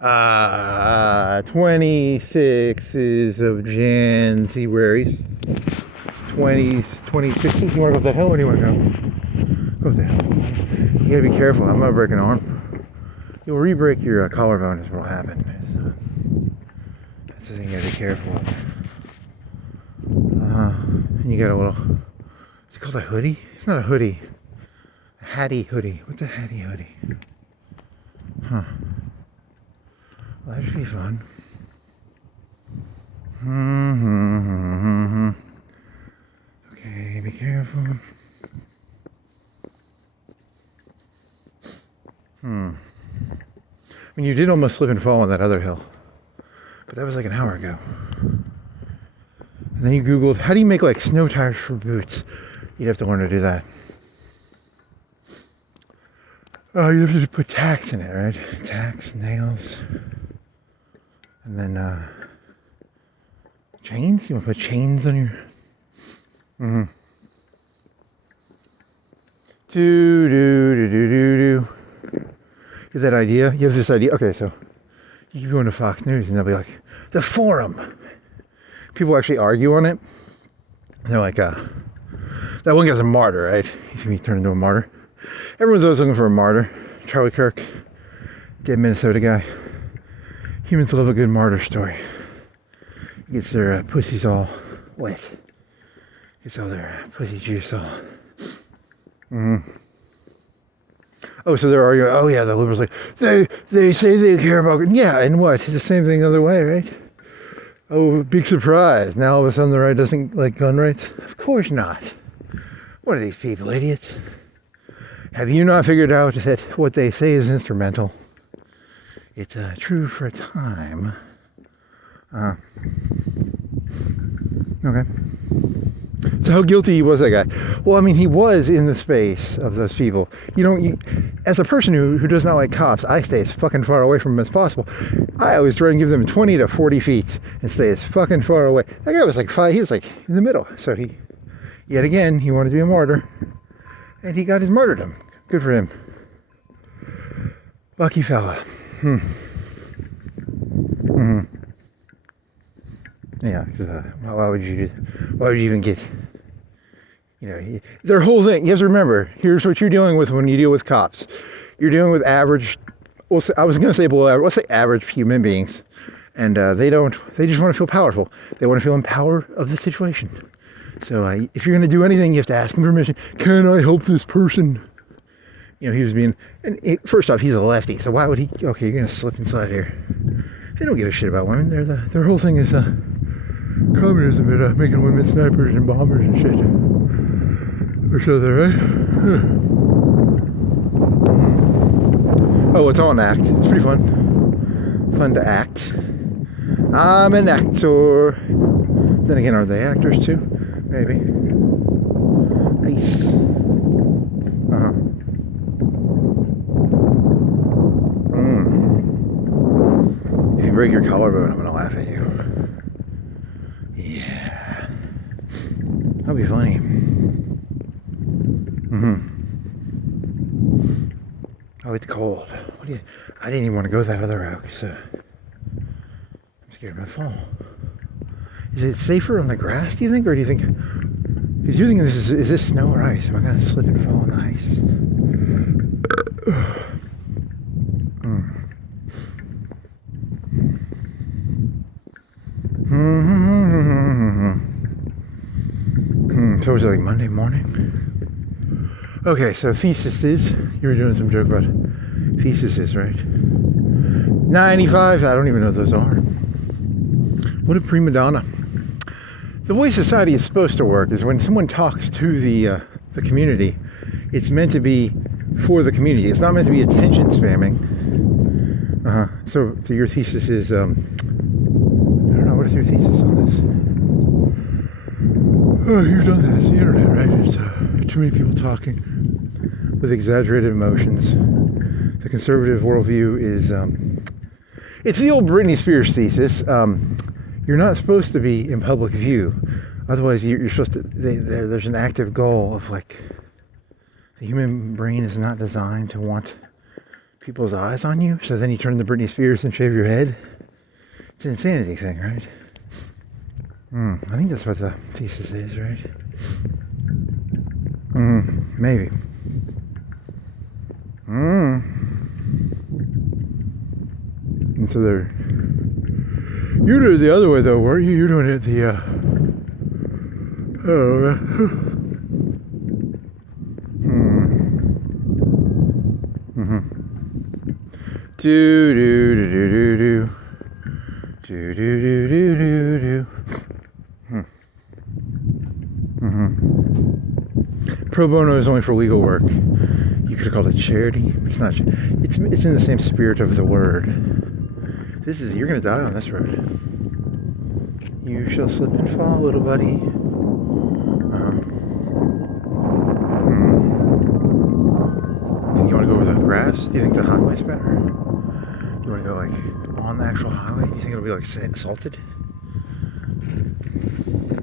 26s of January's 2026. You want to go up that hill or do you want to go up the hill? You gotta be careful. I'm gonna break an arm. You'll re-break your collarbone is what'll happen. That's the thing you gotta be careful of. And you got a little, it's called a hoodie? It's not a hoodie. A hattie hoodie. What's a hattie hoodie? Huh. Well, that should be fun. Okay, be careful. I mean, you did almost slip and fall on that other hill, but that was like an hour ago. And then you Googled, how do you make like snow tires for boots? You'd have to learn to do that. You have to put tacks in it, right? Tacks, nails, and then chains. You want to put chains on your? Do. Get that idea? You have this idea. Okay, so you keep going to Fox News, and they'll be like, the forum. People actually argue on it. And they're like, that one guy's a martyr, right? He's gonna be turned into a martyr. Everyone's always looking for a martyr. Charlie Kirk, dead Minnesota guy. Humans love a good martyr story. He gets their pussies all wet. Gets all their pussy juice all. Oh, so they're arguing. Oh yeah, the liberals like they say they care about. Yeah, and what? It's the same thing the other way, right? Oh, big surprise! Now all of a sudden the right doesn't like gun rights. Of course not. What are these people, idiots? Have you not figured out that what they say is instrumental? It's true for a time. Okay. So how guilty was that guy? Well, I mean, he was in the space of those people. As a person who does not like cops, I stay as fucking far away from them as possible. I always try and give them 20 to 40 feet and stay as fucking far away. That guy was like 5, he was like in the middle. So yet again, he wanted to be a martyr. And he got his martyrdom. Good for him. Lucky fella. Yeah, why would you even get, their whole thing, you have to remember, here's what you're dealing with when you deal with cops. You're dealing with average, I was going to say below average, let's say average human beings. And they just want to feel powerful. They want to feel in power of the situation. So if you're going to do anything, you have to ask them permission. Can I help this person? He was being, first off, he's a lefty, so why would he, okay, you're going to slip inside here. They don't give a shit about women. Their whole thing is communism and making women snipers and bombers and shit. Or so they're right. Oh, it's all an act. It's pretty fun. Fun to act. I'm an actor. Then again, are they actors too? Maybe. Nice. If you break your collarbone, I'm gonna laugh at you. Yeah. That'll be funny. Oh, it's cold. I didn't even want to go that other route because I'm scared I'm gonna fall. Is it safer on the grass, do you think? Or do you think, because you're thinking is this snow or ice? Am I gonna slip and fall on the ice? So was it like Monday morning? Okay, so theses. You were doing some joke about theses, right? 95, I don't even know what those are. What a prima donna. The way society is supposed to work is when someone talks to the community, it's meant to be for the community. It's not meant to be attention spamming. So your thesis is, I don't know, what is your thesis on this? Oh, you've done that. It's the internet, right? It's too many people talking with exaggerated emotions. The conservative worldview is, it's the old Britney Spears thesis. You're not supposed to be in public view. Otherwise, you're supposed to, there's an active goal of like, the human brain is not designed to want people's eyes on you, so then you turn to Britney Spears and shave your head. It's an insanity thing, right? I think that's what the thesis is, right? Maybe. And so they're... You did it the other way, though, weren't you? You're doing it the... Do do do do do do do do do do do do. Pro bono is only for legal work. You could have called it charity, but it's not. It's in the same spirit of the word. You're gonna die on this road. You shall slip and fall, little buddy. You want to go over the grass? Do you think the highway's better? Do you want to go like on the actual highway? Do you think it'll be like salted?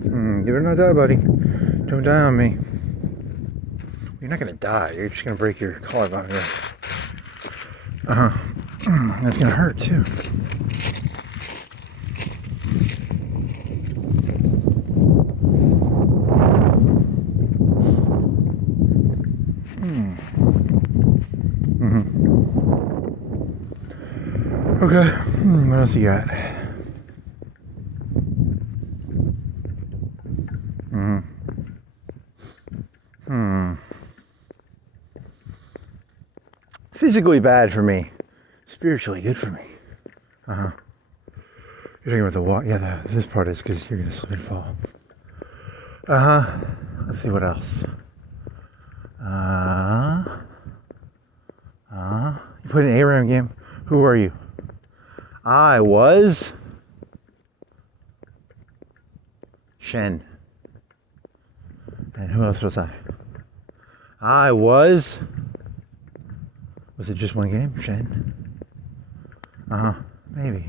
You better not die, buddy. Don't die on me. You're not gonna die. You're just gonna break your collarbone. That's gonna hurt too. Okay, what else you got? Physically bad for me, spiritually good for me. You're talking about the walk. Yeah, this part is because you're gonna slip and fall. Let's see what else. You played an ARAM game. Who are you? I was Shen. And who else was I? I was it just one game? Shen? Maybe.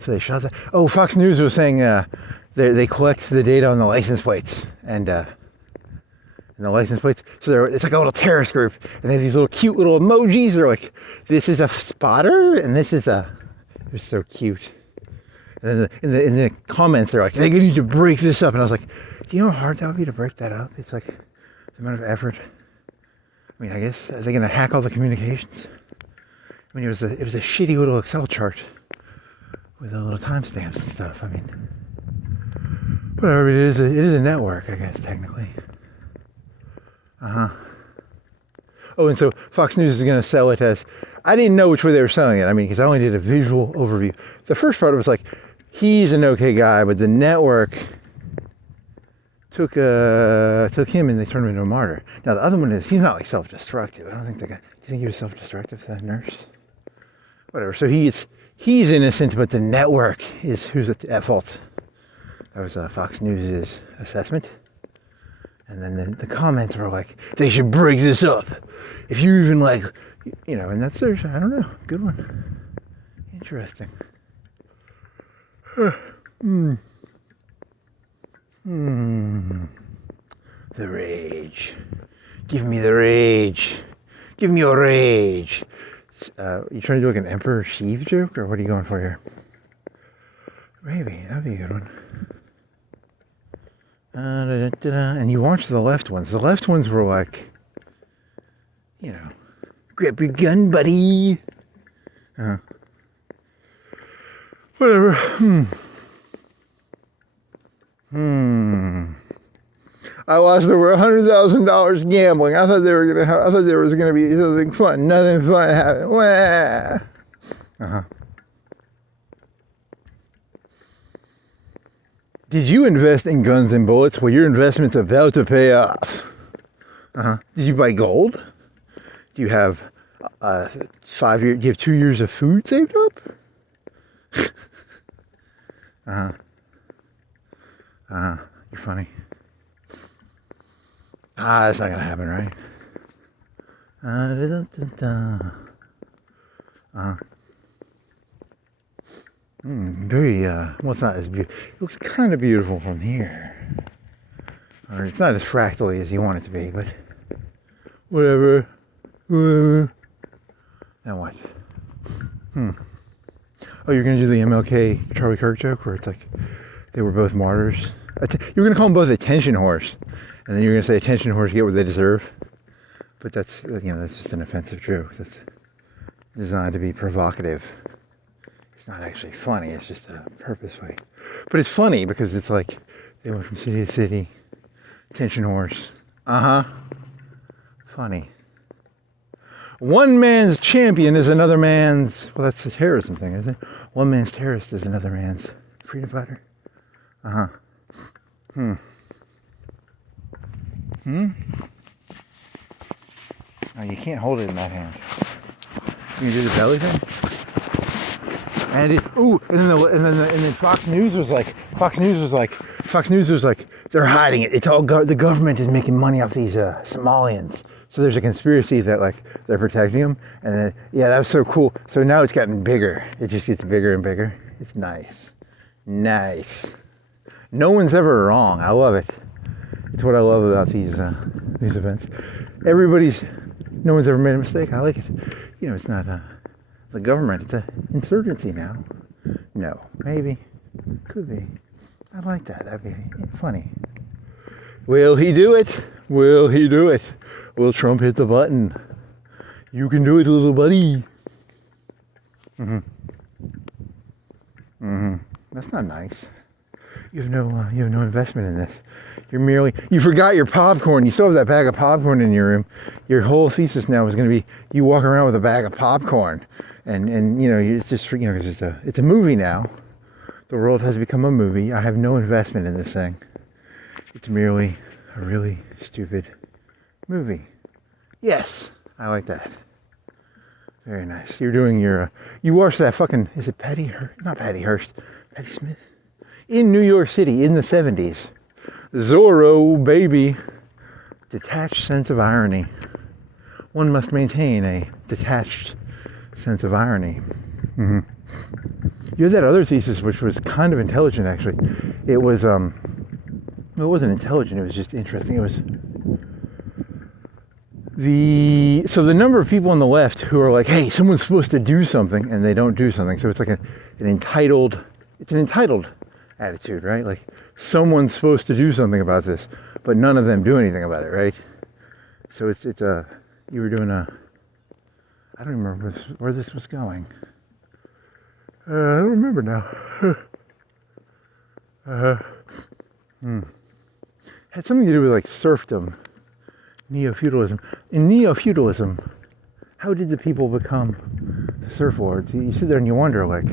So they shot that. Oh, Fox News was saying they collect the data on the license plates and the license plates. So it's like a little terrorist group, and they have these little cute little emojis. They're like, this is a spotter, and this is a. They're so cute. And then in the comments, they're like, they need to break this up. And I was like, do you know how hard that would be to break that up? It's like the amount of effort. I mean, I guess are they going to hack all the communications? I mean, it was a shitty little Excel chart with the little timestamps and stuff. I mean, whatever it is a network, I guess, technically. Oh, and so Fox News is going to sell it as, I didn't know which way they were selling it. I mean, because I only did a visual overview. The first part was like, he's an okay guy, but the network took him and they turned him into a martyr. Now the other one is, he's not like self-destructive. I don't think the guy, do you think he was self-destructive, that nurse? Whatever, so he's innocent, but the network is who's at fault. That was Fox News' assessment. And then the comments were like, they should break this up. If you even like, you know, and that's theirs, I don't know, good one. Interesting. The rage. Give me the rage. Give me your rage. You trying to do like an Emperor Sheev joke, or what are you going for here? Maybe, that'd be a good one. And you watch the left ones. The left ones were like, you know, grab your gun, buddy. Whatever. I lost over $100,000 gambling. I thought there was gonna be something fun. Nothing fun happened. Wah. Did you invest in guns and bullets? Well, your investment's about to pay off. Did you buy gold? Do you have 5 years? Do you have 2 years of food saved up? You're funny. That's not gonna happen, right? Very, well, it's not as beautiful. It looks kind of beautiful from here. Or it's not as fractally as you want it to be, but whatever. Whatever. Now what? Oh, you're going to do the MLK Charlie Kirk joke where it's like they were both martyrs? You're going to call them both attention whores. And then you're going to say attention whores get what they deserve. But that's, that's just an offensive joke. That's designed to be provocative. It's not actually funny. It's just a purposefully. But it's funny because it's like they went from city to city. Attention whores. Funny. One man's champion is another man's... Well, that's the terrorism thing, isn't it? One man's terrorist is another man's freedom fighter. Oh, you can't hold it in that hand. You can do the belly thing. And then Fox News was like, they're hiding it. It's all the government is making money off these Somalians. So there's a conspiracy that like they're protecting them. And then that was so cool. So now it's gotten bigger. It just gets bigger and bigger. It's nice. No one's ever wrong. I love it. It's what I love about these events. No one's ever made a mistake. I like it. It's not the government. It's an insurgency now. No, maybe, could be. I like that. That'd be funny. Will he do it? Will he do it? Will Trump hit the button? You can do it, little buddy. That's not nice. You have no investment in this. You forgot your popcorn. You still have that bag of popcorn in your room. Your whole thesis now is going to be you walk around with a bag of popcorn, and it's just because it's a movie now. The world has become a movie. I have no investment in this thing. It's merely a really stupid movie. Yes, I like that. Very nice. You're doing you watched that fucking, is it Patty Hearst? Not Patty Hearst. Patty Smith? In New York City in the 70s. Zorro, baby. Detached sense of irony. One must maintain a detached sense of irony. You had that other thesis, which was kind of intelligent, actually. It was, it wasn't intelligent, it was just interesting. It was so the number of people on the left who are like, hey, someone's supposed to do something, and they don't do something. So it's like it's an entitled attitude, right? Like, someone's supposed to do something about this, but none of them do anything about it, right? So you were doing I don't remember where this was going. I don't remember now. Had something to do with like serfdom, neo-feudalism. In neo-feudalism, how did the people become the serf lords? You sit there and you wonder, like,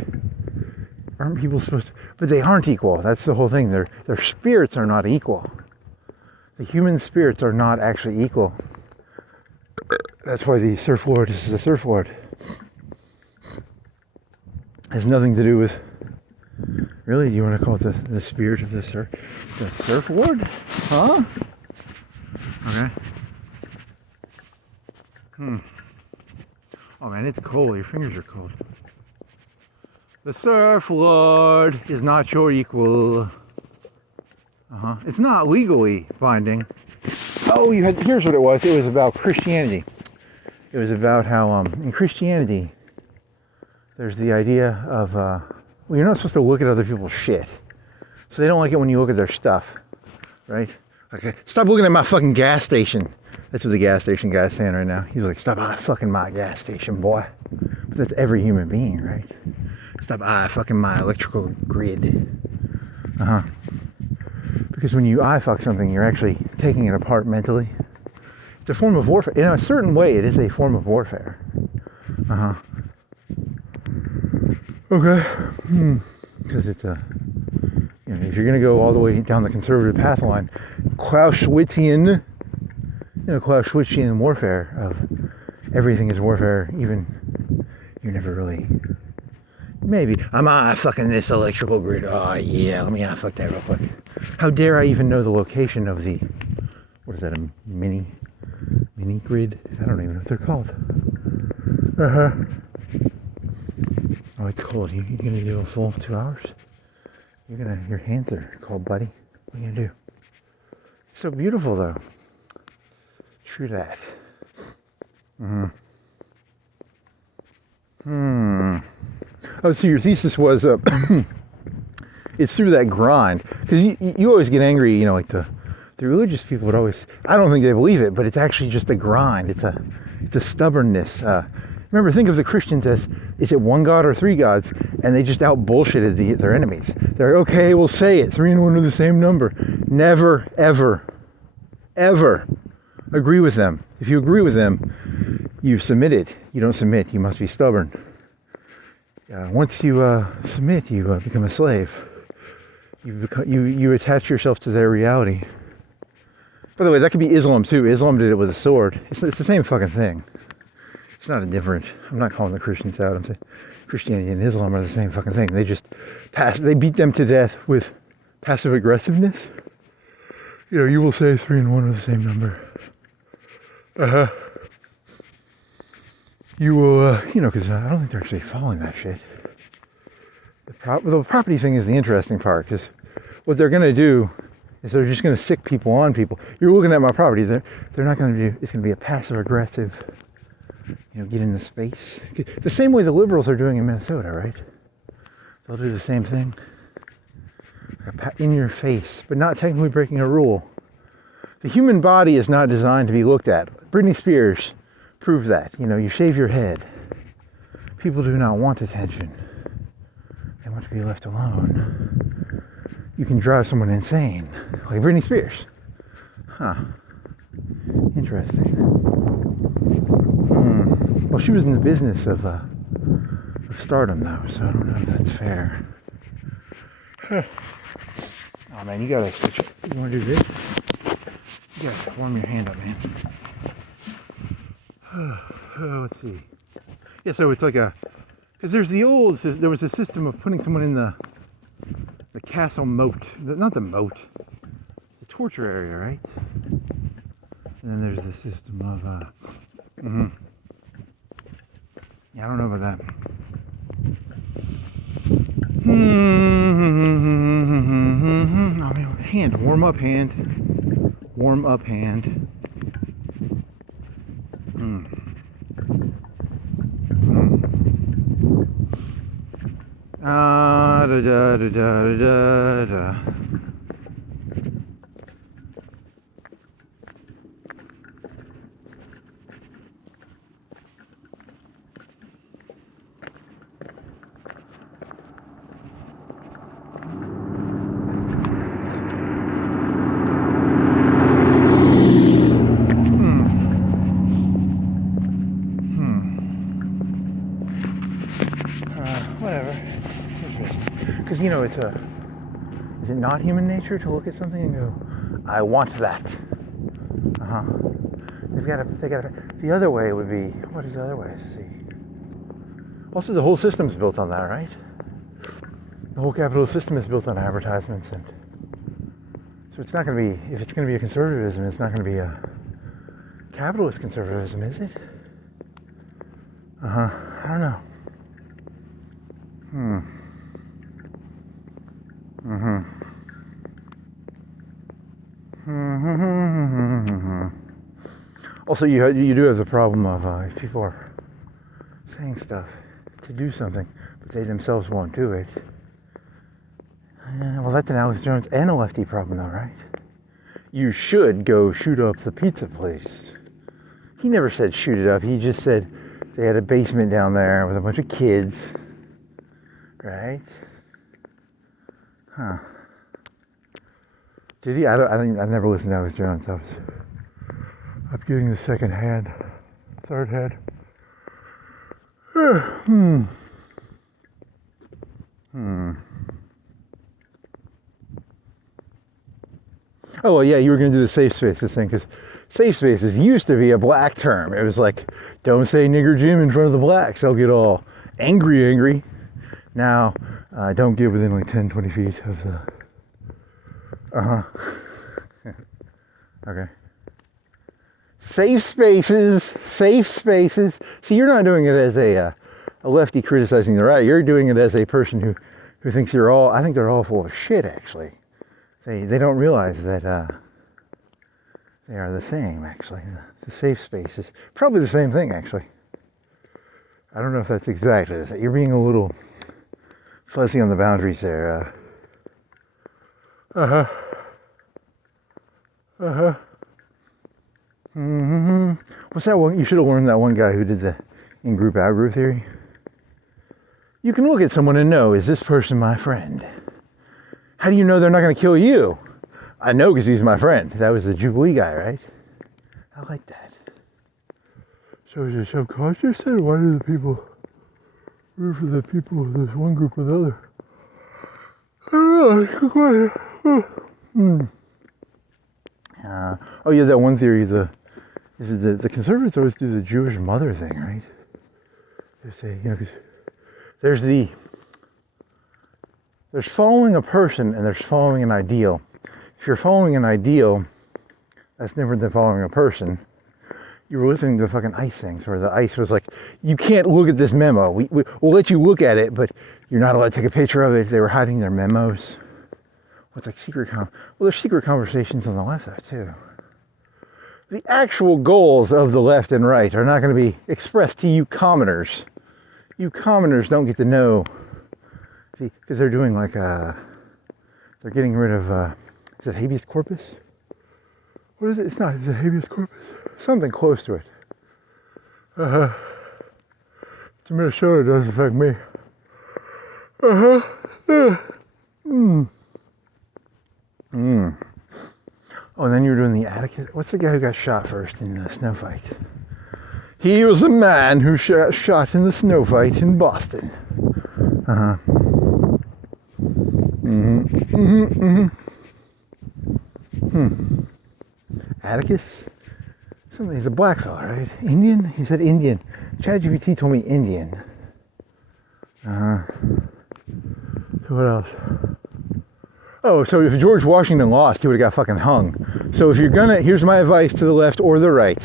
aren't people supposed to? But they aren't equal. That's the whole thing. Their spirits are not equal. The human spirits are not actually equal. That's why the serf lord is the serf lord. Has nothing to do with. Really, do you want to call it the spirit of the serf lord? Huh? Okay. Oh man, it's cold. Your fingers are cold. The serf lord is not your equal. It's not legally binding. Oh, here's what it was. It was about Christianity. It was about how in Christianity there's the idea of you're not supposed to look at other people's shit. So they don't like it when you look at their stuff, right? Okay, stop looking at my fucking gas station. That's what the gas station guy's saying right now. He's like, stop fucking my gas station, boy. But that's every human being, right? Stop fucking my electrical grid. Because when you fuck something, you're actually taking it apart mentally. It's a form of warfare. In a certain way, it is a form of warfare. Okay. Because it's if you're gonna go all the way down the conservative path line, Clausewitzian warfare of everything is warfare. Even you're never really. Maybe I'm fucking this electrical grid. Oh yeah, let me fuck that real quick. How dare I even know the location of the? What is that? A mini grid? I don't even know what they're called. Oh, it's cold. You're gonna do a full 2 hours? Your hands are cold, buddy. What are you gonna do? It's so beautiful, though. True that. Oh, so your thesis was it's through that grind, because you always get angry, like the religious people would always, I don't think they believe it, but it's actually just a grind. It's a stubbornness. Remember, think of the Christians as, is it one God or three gods? And they just out bullshitted their enemies. They're okay, we'll say it, 3 and 1 are the same number. Never, ever, ever agree with them. If you agree with them, you've submitted. You don't submit, you must be stubborn. Once you submit, you become a slave. You attach yourself to their reality. By the way, that could be Islam too. Islam did it with a sword. It's the same fucking thing. It's not a different. I'm not calling the Christians out. I'm saying Christianity and Islam are the same fucking thing. They just they beat them to death with passive aggressiveness. You will say 3 and 1 are the same number. You will, because I don't think they're actually following that shit. The property thing is the interesting part, because what they're going to do is they're just going to sick people on people. You're looking at my property, they're not going to do, it's going to be a passive aggressive, get in the space. The same way the liberals are doing in Minnesota, right? They'll do the same thing. In your face, but not technically breaking a rule. The human body is not designed to be looked at. Britney Spears proved that. You shave your head. People do not want attention. They want to be left alone. You can drive someone insane, like Britney Spears. Huh. Interesting. Well, she was in the business of stardom, though, so I don't know if that's fair. Oh man, you gotta switch it. You wanna do this? You gotta warm your hand up, man. Let's see. Yeah, so it's like because there was a system of putting someone in the castle moat. Not the moat. The torture area, right? And then there's the system of, yeah, I don't know about that. Oh man, hand, warm up hand. Da da da da da da. Whatever. It's interesting. Because, is it not human nature to look at something and go, I want that? The other way would be, what is the other way? Let's see. Also, the whole system's built on that, right? The whole capitalist system is built on advertisements, and so it's not going to be, if it's going to be a conservatism, it's not going to be a capitalist conservatism, is it? I don't know. Also, you do have the problem of if people are saying stuff to do something, but they themselves won't do it. Well, that's an Alex Jones and a lefty problem, though, right? You should go shoot up the pizza place. He never said shoot it up. He just said they had a basement down there with a bunch of kids. Right? Huh. Did he? I never listened to Alex Jones. I'm getting the third hand. Oh, well, yeah, you were going to do the safe spaces thing, because safe spaces used to be a black term. It was like, don't say nigger Jim in front of the blacks. They'll get all angry. Now, don't get within like 10, 20 feet of the... Okay. Safe spaces. See, you're not doing it as a a lefty criticizing the right. You're doing it as a person who thinks you're all, I think they're all full of shit, actually. They don't realize that they are the same, actually. The safe space is probably the same thing, actually. I don't know if that's exactly this. You're being a little fuzzy on the boundaries there. What's that one? You should have learned that one guy who did the in-group, out-group theory. You can look at someone and know, is this person my friend? How do you know they're not going to kill you? I know because he's my friend. That was the Jubilee guy, right? I like that. So is it subconscious then? Why do the people root for the people of this one group or the other? Oh yeah, that one theory, the conservatives always do the Jewish mother thing, right? They say, you know, 'cause there's following a person and there's following an ideal. If you're following an ideal, that's different than following a person. You were listening to the fucking ICE things where the ICE was like, you can't look at this memo. We'll let you look at it, but you're not allowed to take a picture of it. They were hiding their memos. What's like secret well, there's secret conversations on the left side too. The actual goals of the left and right are not going to be expressed to you commoners. You commoners don't get to know, because they're doing like they're getting rid of, is it habeas corpus? What is it? It's not, is it habeas corpus? Something close to it. It's Minnesota, it doesn't affect me. Oh, and then you were doing the Atticus. What's the guy who got shot first in the snow fight? He was the man who shot in the snow fight in Boston. Atticus? He's a black fella, right? Indian? He said Indian. ChatGPT told me Indian. So what else? Oh, so if George Washington lost, he would have got fucking hung. So if you're gonna, here's my advice to the left or the right.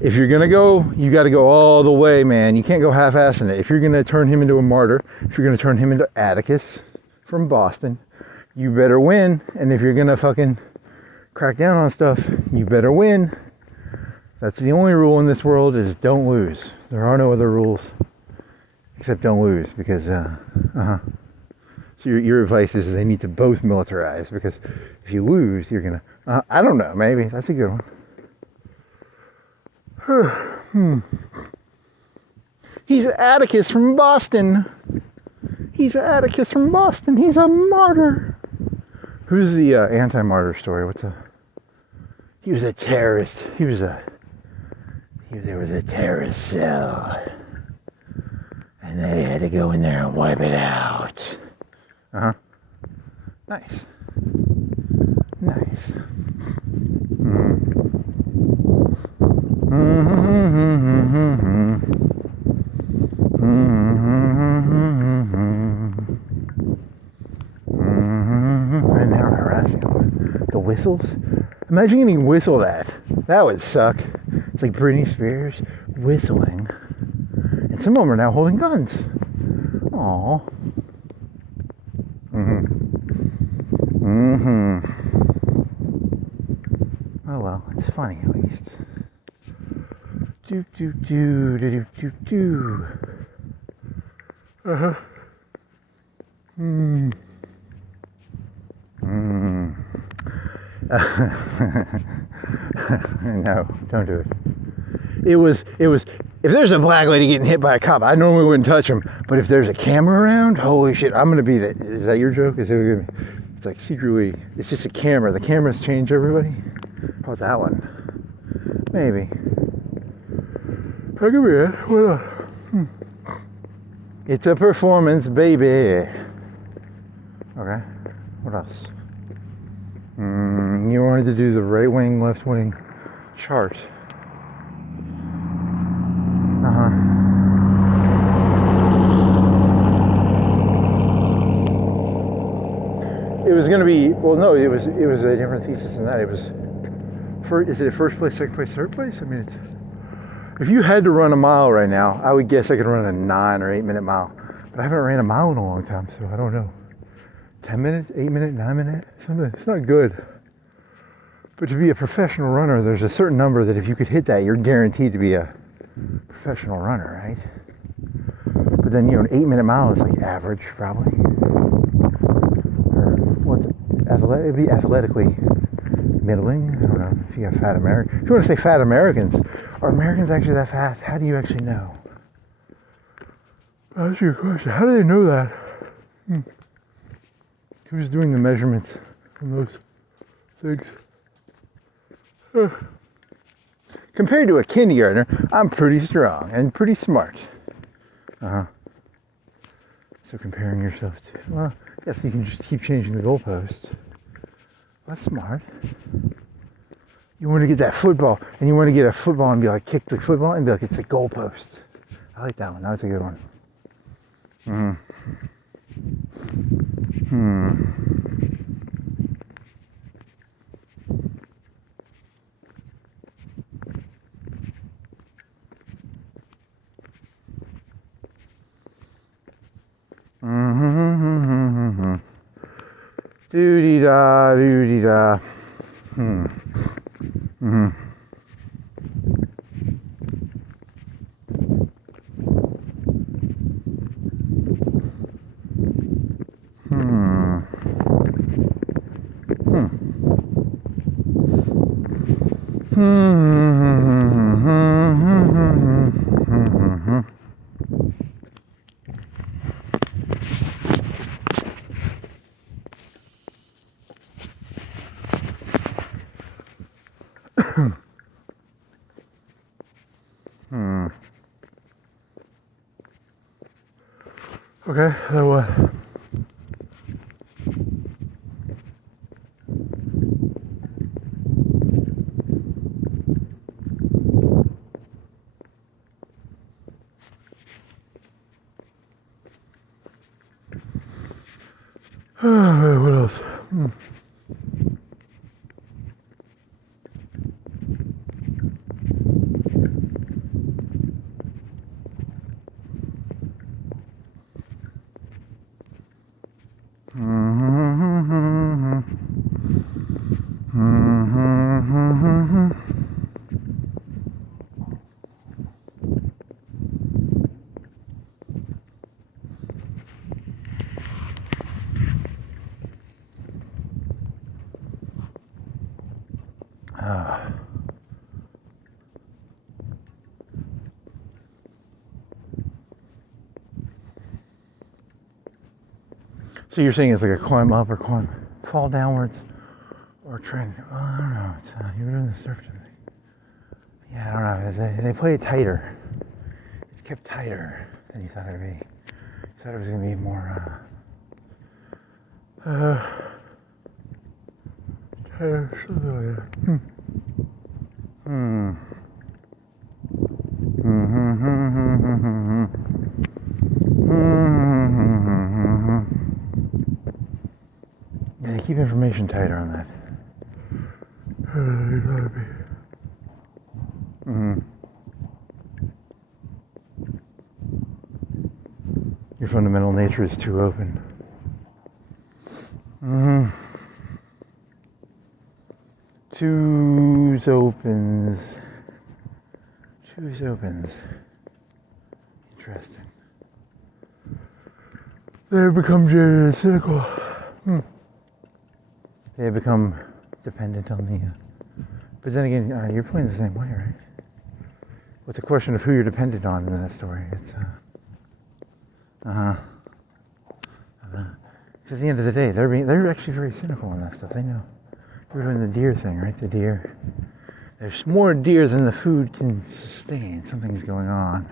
If you're gonna go, you gotta go all the way, man. You can't go half-assing it. If you're gonna turn him into a martyr, if you're gonna turn him into Atticus from Boston, you better win. And if you're gonna fucking crack down on stuff, you better win. That's the only rule in this world, is don't lose. There are no other rules except don't lose, because so your advice is they need to both militarize, because if you lose, you're gonna I don't know, maybe that's a good one. He's Atticus from Boston. He's Atticus from Boston. He's a martyr. Who's the anti-martyr story? He was a terrorist. There was a terrorist cell, and they had to go in there and wipe it out. Nice. And now harassing the whistles. Imagine getting whistled at. That would suck. It's like Britney Spears whistling. And some of them are now holding guns. Aww. Oh well, it's funny at least. No, don't do it. It was, if there's a black lady getting hit by a cop, I normally wouldn't touch him. But if there's a camera around, holy shit, I'm going to be that. Is that your joke? It's like secretly, it's just a camera. The cameras change everybody. How about that one? Maybe. That could be it. What else? It's a performance, baby. Okay. What else? You wanted to do the right wing, left wing chart. It was going to be, well, no, it was a different thesis than that. It was, is it first place, second place, third place? I mean, If you had to run a mile right now, I would guess I could run a 9 or 8 minute mile. But I haven't ran a mile in a long time, so I don't know. 10 minutes, 8 minutes, 9 minutes, something. It's not good. But to be a professional runner, there's a certain number that if you could hit that, you're guaranteed to be a professional runner, right? But then, an 8 minute mile is like average, probably. Or what's it'd be athletically middling. I don't know if you have fat Americans. If you want to say fat Americans, are Americans actually that fat? How do you actually know? That's your question. How do they know that? Who's doing the measurements on those things? Compared to a kindergartner, I'm pretty strong and pretty smart. So comparing yourself to, well, I guess you can just keep changing the goalposts. That's smart. You want to get that football, and you want to get a football and be like, kick the football and be like, it's a goalpost. I like that one. That's a good one. Doo-dee-da, doo-dee-da. Okay, so what? What else? So you're saying it's like a climb up or fall downwards, or trend? Well, I don't know. It's, you were doing the surf thing. Yeah, I don't know. They play it tighter. It's kept tighter than you thought it would be. You thought it was going to be more tighter, something like that. Yeah, keep information tighter on that. You gotta be. Your fundamental nature is too open. Choose opens. Interesting. They have become jaded and cynical. They have become dependent on the... But then again, you're playing the same way, right? Well, it's a question of who you're dependent on in that story. It's, Because at the end of the day, they're actually very cynical on that stuff. They know. We're doing the deer thing, right? The deer. There's more deer than the food can sustain. Something's going on.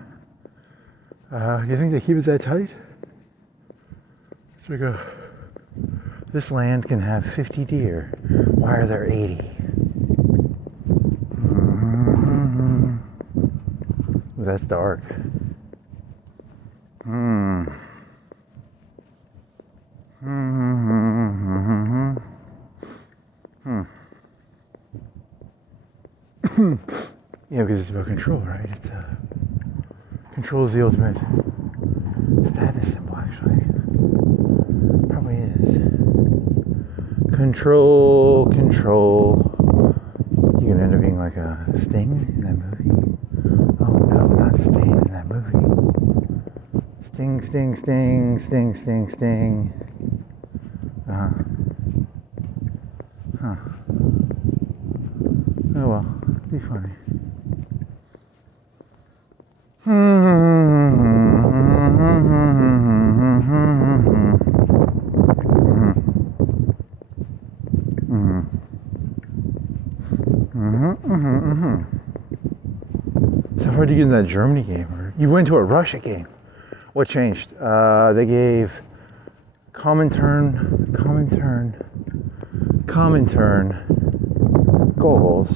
You think they keep it that tight? It's like this land can have 50 deer. Why are there 80? Ooh, that's dark. Yeah, because it's about control, right? It's control is the ultimate status symbol, actually. Probably is. Control. You can end up being like a Sting in that movie. Oh no, not Sting in that movie. Sting. Huh. Oh well, be funny. So how did you get in that Germany game? Or you went to a Russia game? What changed? They gave common turn goals.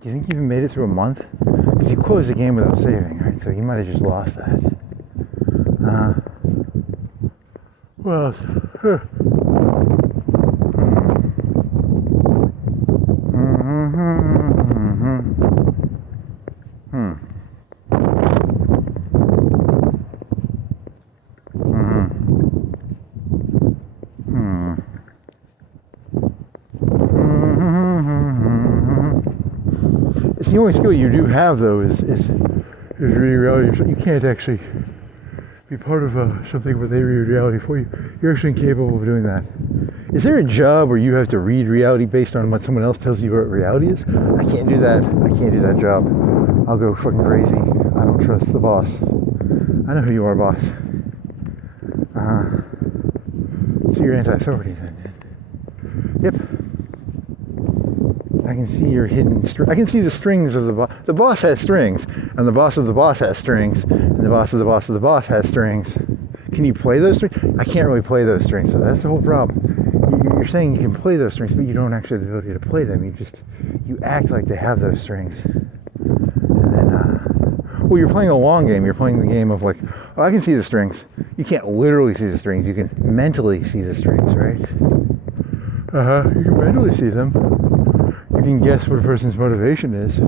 Do you think you even made it through a month? Because you closed the game without saving, right? So you might have just lost that. What else? It's the only skill you do have, though, is reading reality. You can't actually be part of something where they read reality for you. You're actually incapable of doing that. Is there a job where you have to read reality based on what someone else tells you what reality is? I can't do that. I can't do that job. I'll go fucking crazy. I don't trust the boss. I know who you are, boss. So you're anti-authority then. Yep. I can see your hidden I can see the strings of the boss. The boss has strings, and the boss of the boss has strings, and the boss of the boss of the boss has strings. Can you play those strings? I can't really play those strings, so that's the whole problem. You're saying you can play those strings, but you don't actually have the ability to play them. You act like they have those strings. And then, well, you're playing a long game. You're playing the game of like, oh, I can see the strings. You can't literally see the strings. You can mentally see the strings, right? You can mentally see them. You can guess what a person's motivation is.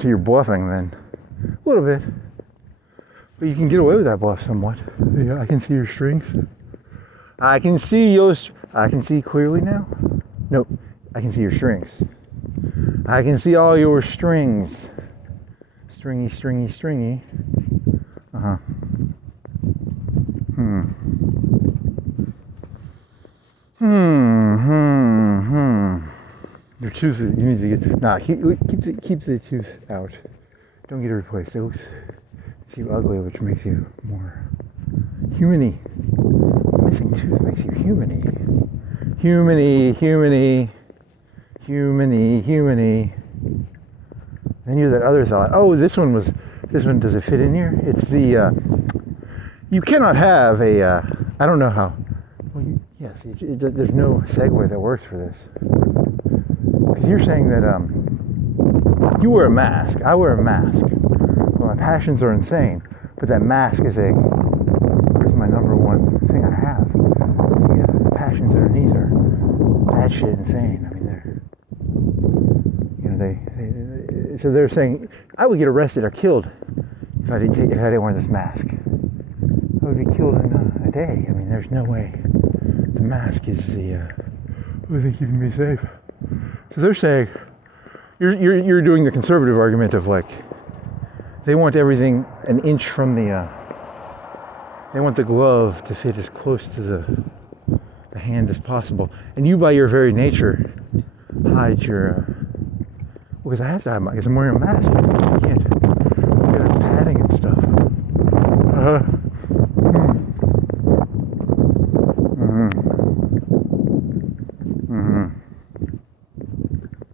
So you're bluffing then. A little bit. But you can get away with that bluff somewhat. Yeah, I can see your strings. I can see clearly now. Nope. I can see your strings. I can see all your strings. Stringy. Your tooth, you need to get, keep the tooth out. Don't get it replaced. It looks too ugly, which makes you more humany. Missing tooth makes you humany. Then you that other thought, oh, this one, does it fit in here? It's the, you cannot have a, I don't know how, well, yes, there's no segue that works for this. Because you're saying that, you wear a mask, I wear a mask. Well, my passions are insane, but that mask is my number one thing I have. The passions underneath are that shit insane. I mean, so they're saying I would get arrested or killed if I didn't wear this mask. I would be killed in a day. I mean, there's no way. The mask is the keeping me safe. So they're saying you're doing the conservative argument of like they want everything an inch from the. They want the glove to fit as close to the hand as possible, and you, by your very nature, hide your. Because I have to hide because I'm wearing a mask. I can't. I gotta have padding and stuff.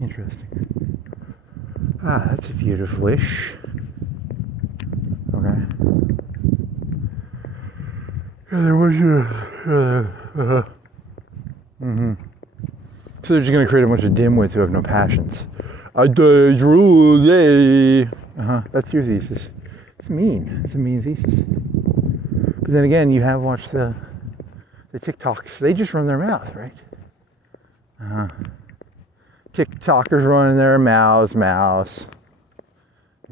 Interesting. That's beautiful-ish. Okay. Yeah, there was So they're just gonna create a bunch of dimwits who have no passions. That's your thesis. It's mean. It's a mean thesis. But then again, you have watched the TikToks. They just run their mouth, right? TikTokers running their mouths. No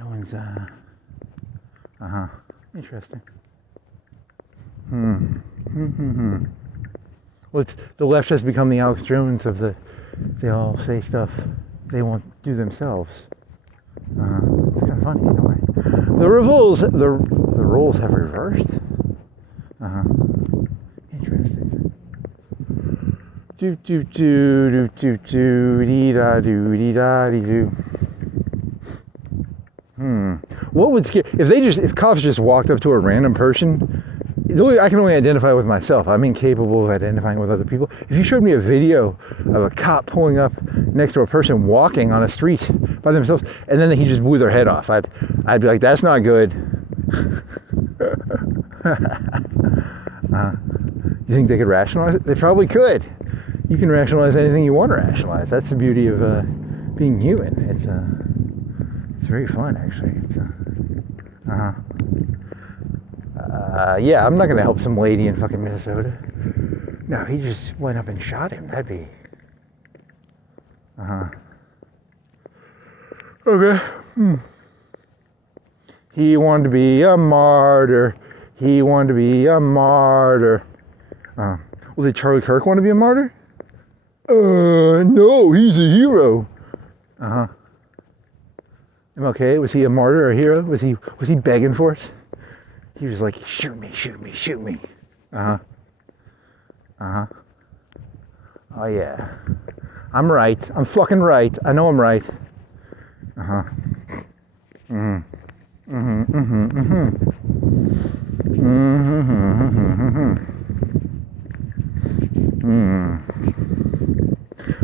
one's, interesting. Well, the left has become the Alex Jones of they all say stuff they won't do themselves. It's kind of funny in a way. The roles have reversed. Interesting. What would scare if cops just walked up to a random person? I can only identify with myself. I'm incapable of identifying with other people. If you showed me a video of a cop pulling up next to a person walking on a street by themselves, and then he just blew their head off, I'd be like, that's not good. You think they could rationalize it? They probably could. You can rationalize anything you want to rationalize. That's the beauty of being human. It's very fun, actually. Yeah, I'm not going to help some lady in fucking Minnesota. No, he just went up and shot him. That'd be... Okay. He wanted to be a martyr. Well, did Charlie Kirk want to be a martyr? No, he's a hero. MLK, was he a martyr or a hero? Was he begging for it? He was like, shoot me. Oh yeah. I'm right. I'm fucking right. I know I'm right.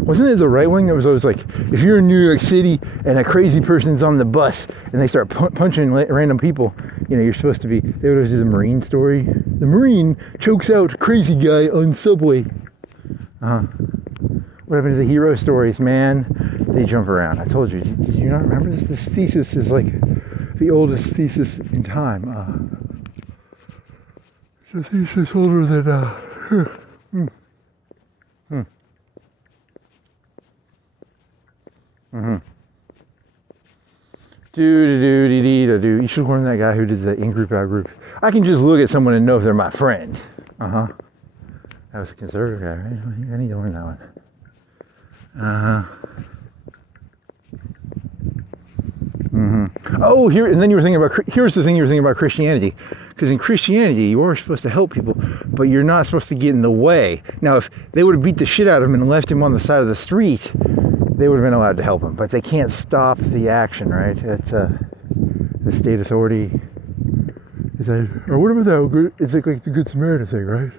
Wasn't it the right wing that was always like, if you're in New York City and a crazy person's on the bus and they start punching random people, you're supposed to be, they would always do the Marine story. The Marine chokes out crazy guy on subway. What happened to the hero stories, man? They jump around. I told you. Did you not remember this? This thesis is like the oldest thesis in time. It's a thesis older than, You should warn that guy who did the in-group, out-group. I can just look at someone and know if they're my friend. That was a conservative guy, right? I need to learn that one. Oh, and then you were thinking about, here's the thing you were thinking about Christianity. Because in Christianity, you are supposed to help people, but you're not supposed to get in the way. Now, if they would have beat the shit out of him and left him on the side of the street, they would have been allowed to help him. But they can't stop the action, right? It's the state authority. Or what about that? It's like the Good Samaritan thing, right?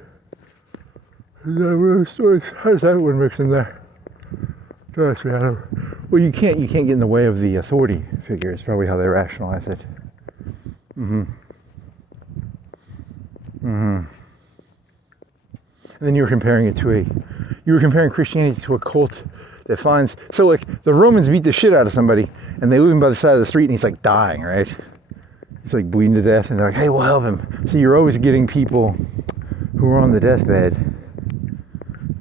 How does that one mix in there? Well, you can't get in the way of the authority figure. It's probably how they rationalize it. And then you were comparing Christianity to a cult that finds, so like the Romans beat the shit out of somebody and they leave him by the side of the street and he's like dying, right? He's like bleeding to death and they're like, hey, we'll help him. So you're always getting people who are on the deathbed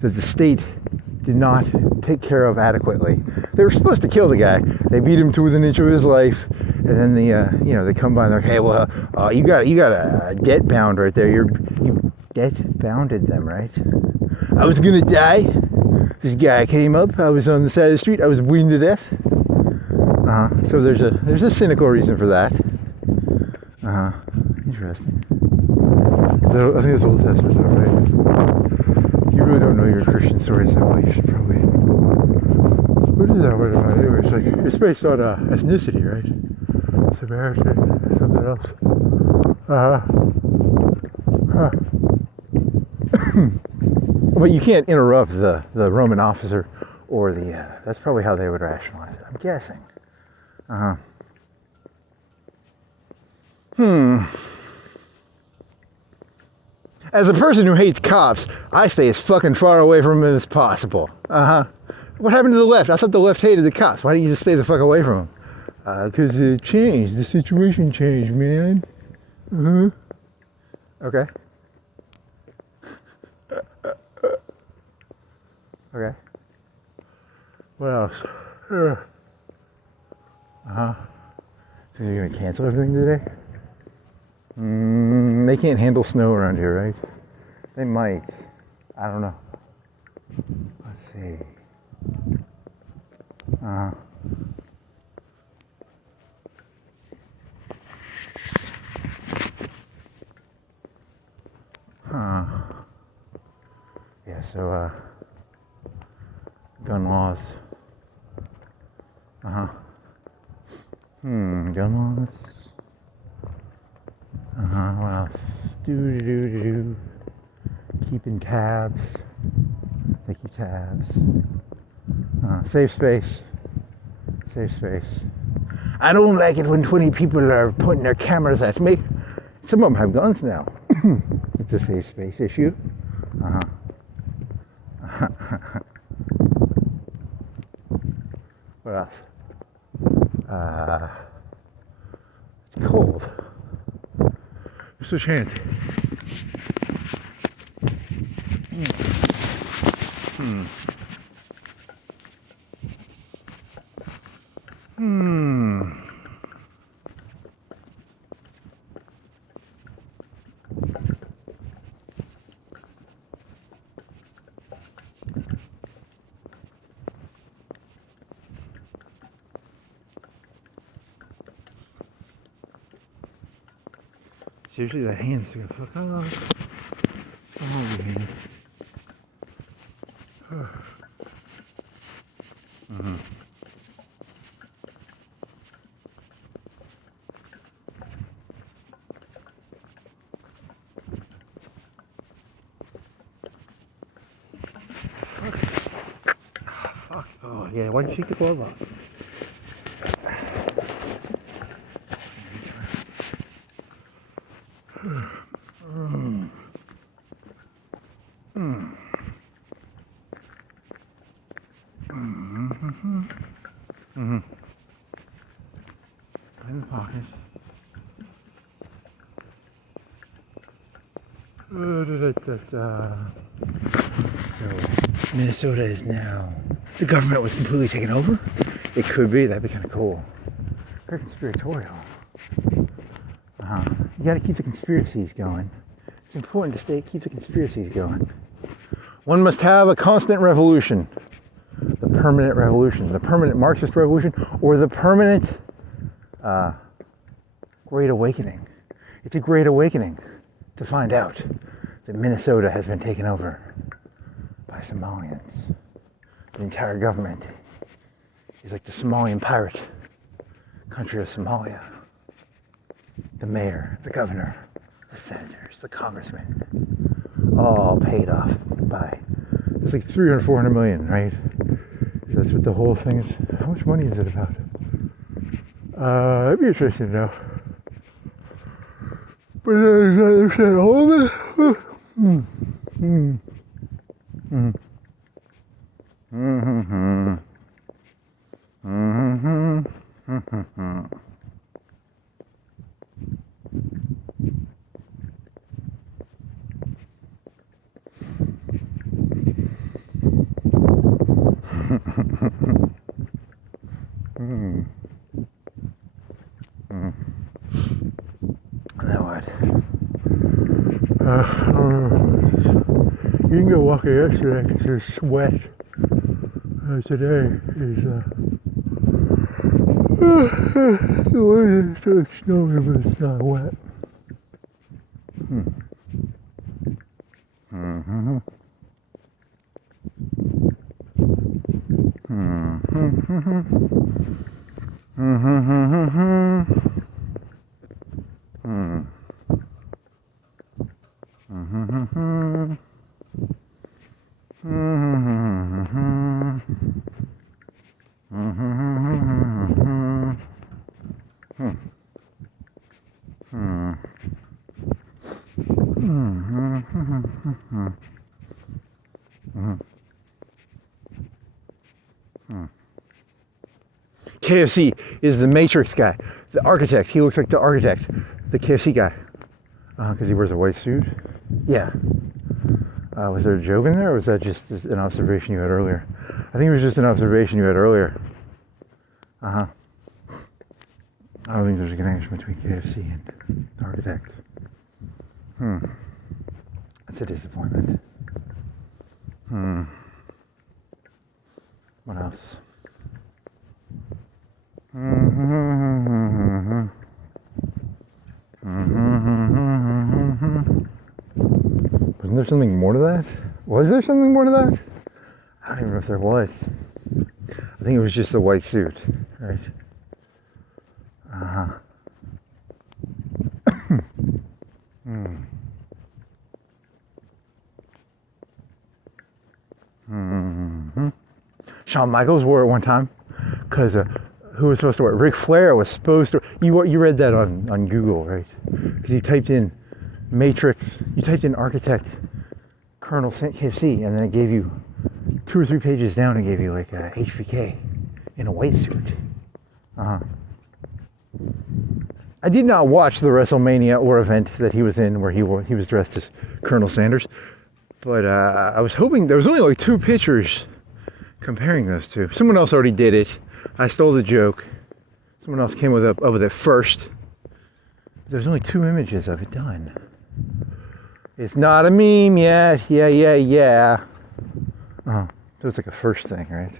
that the state did not take care of adequately. They were supposed to kill the guy. They beat him to within an inch of his life, and then they come by and they're like, hey, well, you got a debt bound right there. You debt bounded them, right? I was gonna die. This guy came up. I was on the side of the street. I was bleeding to death. So there's a cynical reason for that. Interesting. I think it's Old Testament, though, right? You really don't know your Christian stories that well. You should probably. What is that? Anyway, it's based on ethnicity, right? Samaritan, something else. But you can't interrupt the Roman officer or the. That's probably how they would rationalize it. I'm guessing. As a person who hates cops, I stay as fucking far away from them as possible. What happened to the left? I thought the left hated the cops. Why didn't you just stay the fuck away from them? Because it changed. The situation changed, man. Okay. Okay. What else? So you're gonna cancel everything today? They can't handle snow around here, right? They might. I don't know. Let's see. Yeah, so, gun laws. Gun laws. What else? Do. Keeping tabs. They keep tabs. Safe space. Safe space. I don't like it when 20 people are pointing their cameras at me. Some of them have guns now. It's a safe space issue. What else? It's cold. What's the chance? Seriously, that hand's gonna fuck off. Oh, man. Fuck. Oh, yeah, why didn't you take the glove off? In the pocket. So, Minnesota is now... The government was completely taken over? It could be. That'd be kind of cool. Very conspiratorial. You gotta keep the conspiracies going. It's important to keep the conspiracies going. One must have a constant revolution. The permanent revolution. The permanent Marxist revolution, or the permanent Great Awakening. It's a great awakening to find out that Minnesota has been taken over by Somalians. The entire government is like the Somalian pirate country of Somalia. The mayor, the governor, the senators, the congressmen, all paid off by, it's like 300, 400 million, right? So that's what the whole thing is. How much money is it about? That'd be interesting to know. But is that all of it? Now what? You can go walking yesterday because it's wet. Today is the weather starts snowing, but it's not wet. KFC is the Matrix guy, the architect. He looks like the architect, the KFC guy, because he wears a white suit. Yeah. Was there a joke in there, or was that just an observation you had earlier? I think it was just an observation you had earlier. I don't think there's a connection between KFC and the architect. That's a disappointment. What else? Wasn't there something more to that? Was there something more to that? I don't even know if there was. I think it was just the white suit, right? Shawn Michaels wore it one time because who was supposed to wear it? Ric Flair was supposed to. You read that on Google, right? Because you typed in Matrix, you typed in architect Colonel KFC, and then it gave you 2 or 3 pages down. It gave you like a HBK in a white suit. I did not watch the WrestleMania or event that he was in where he was dressed as Colonel Sanders, but I was hoping there was only like 2 pictures comparing those two. Someone else already did it. I stole the joke. Someone else came up with it first. There's only 2 images of it done. It's not a meme yet. Yeah. So it's like a first thing, right?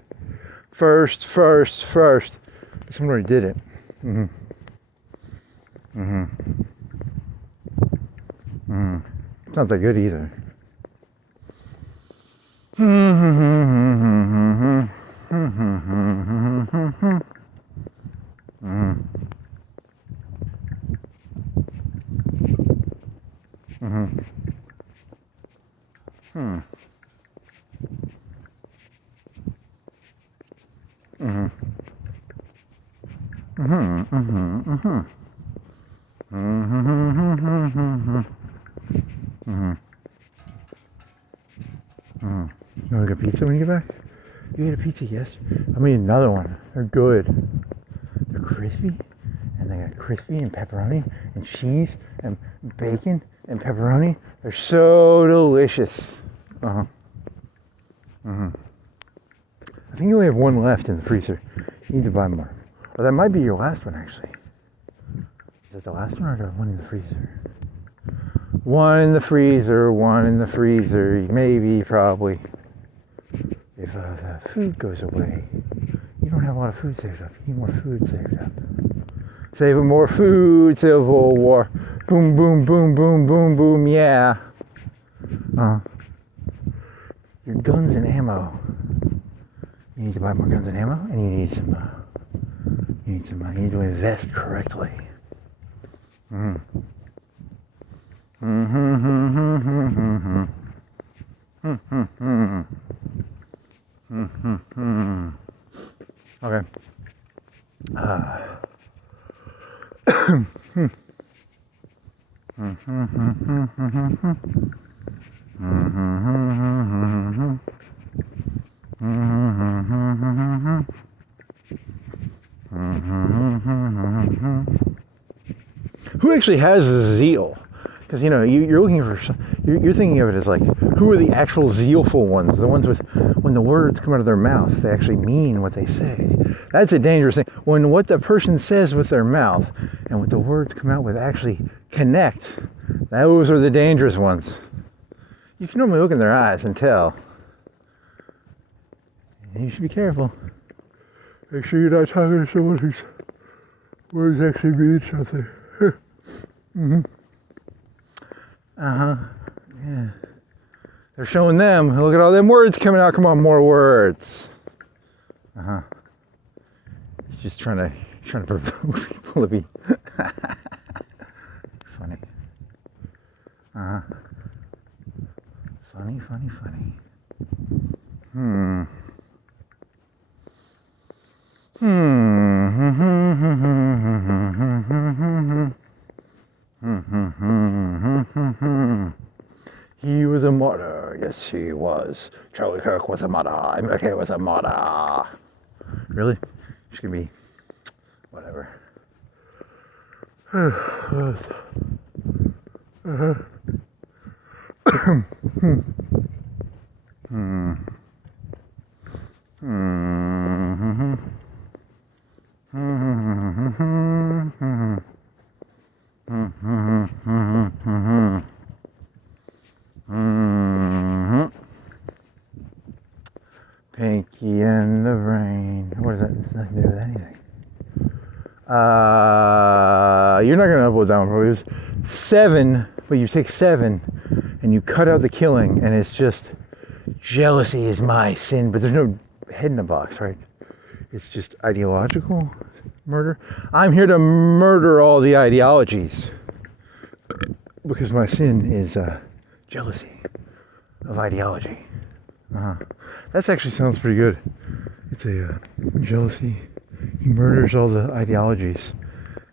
First. Someone already did it. It's not that good either. You want to get pizza when you get back? You ate a pizza, yes? I made another one. They're good. They're crispy, and they got crispy and pepperoni and cheese and bacon and pepperoni. They're so delicious. I think you only have 1 left in the freezer. You need to buy more. Or that might be your last one, actually. Is that the last one, or do I have 1 in the freezer? 1 in the freezer, 1 in the freezer. Maybe, probably. If the food goes away, you don't have a lot of food saved up. You need more food saved up. Saving more food, Civil War. Boom, boom, boom, boom, boom, boom, yeah. Your guns and ammo. You need to buy more guns and ammo, and you need you need to invest correctly. Okay. Who actually has the zeal? Because you're looking for, you're thinking of it as like, who are the actual zealful ones? The ones with, when the words come out of their mouth, they actually mean what they say. That's a dangerous thing. When what the person says with their mouth and what the words come out with actually connect, those are the dangerous ones. You can normally look in their eyes and tell. And you should be careful. Make sure you're not talking to someone whose words actually mean something. Yeah. They're showing them. Look at all them words coming out. Come on, more words. He's just trying to provoke people to be funny. Funny. He was a martyr. Yes, he was. Charlie Kirk was a martyr. MLK was a martyr. Really? She's gonna be Whatever. Pinky in the rain. What is that? It's nothing to do with anything. You're not gonna upload that one, probably. It was 7, but you take 7 and you cut out the killing, and it's just jealousy is my sin, but there's no head in the box, right? It's just ideological murder. I'm here to murder all the ideologies because my sin is jealousy of ideology. That actually sounds pretty good. It's a jealousy. He murders all the ideologies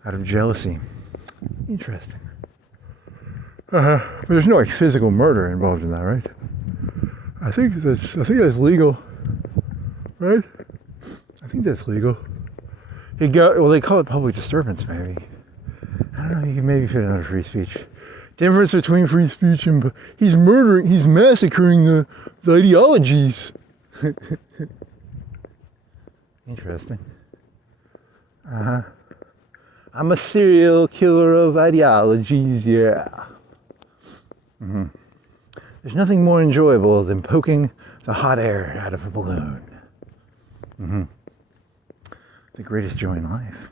out of jealousy. Interesting. But there's no like physical murder involved in that, right? I think that's legal, right? I think that's legal. Well, they call it public disturbance, maybe. I don't know. You can maybe fit it under free speech. Difference between free speech and he's massacring the ideologies. Interesting. I'm a serial killer of ideologies, yeah. There's nothing more enjoyable than poking the hot air out of a balloon. The greatest joy in life.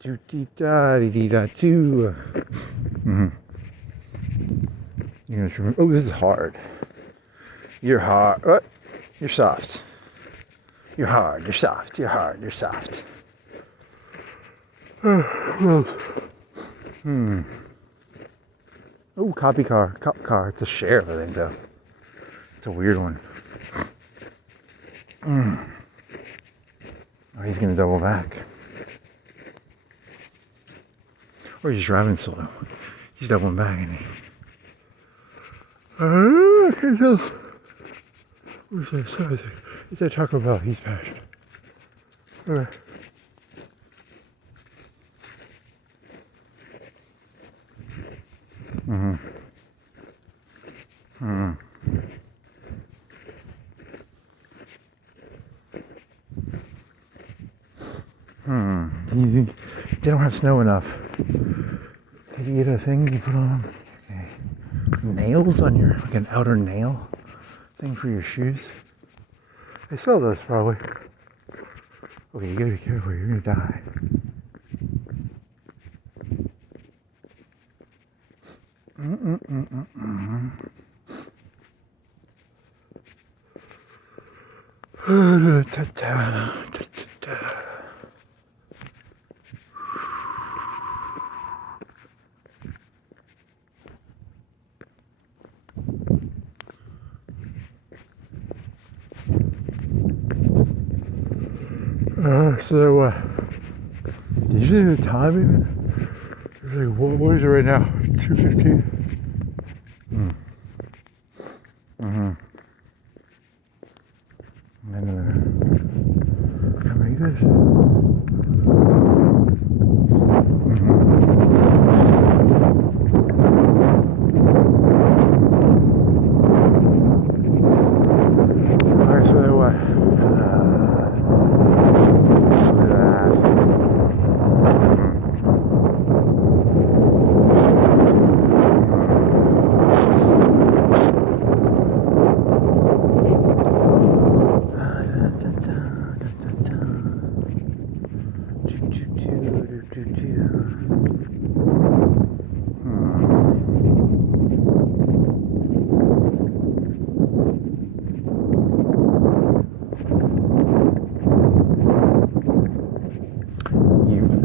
Do-dee-da-dee-dee-da-doo. You know, oh, this is hard. You're hard. What? You're soft. You're hard. You're soft. You're hard. You're soft. Oh, cop car. It's a sheriff, I think, though. It's a weird one. Oh, he's gonna double back. Or he's driving slow. He's doubling back, isn't he? I can't tell. Where's that? Sorry, it's that Taco Bell. He's passed. Okay. Do you think they don't have snow enough? Did you get a thing you put on? Okay. Nails on your, like an outer nail thing for your shoes? They sell those probably. Okay, you gotta be careful, you're gonna die. So what? Did you see the time even? It's like, what is it right now? 2:15? Can I make this? Alright, so what?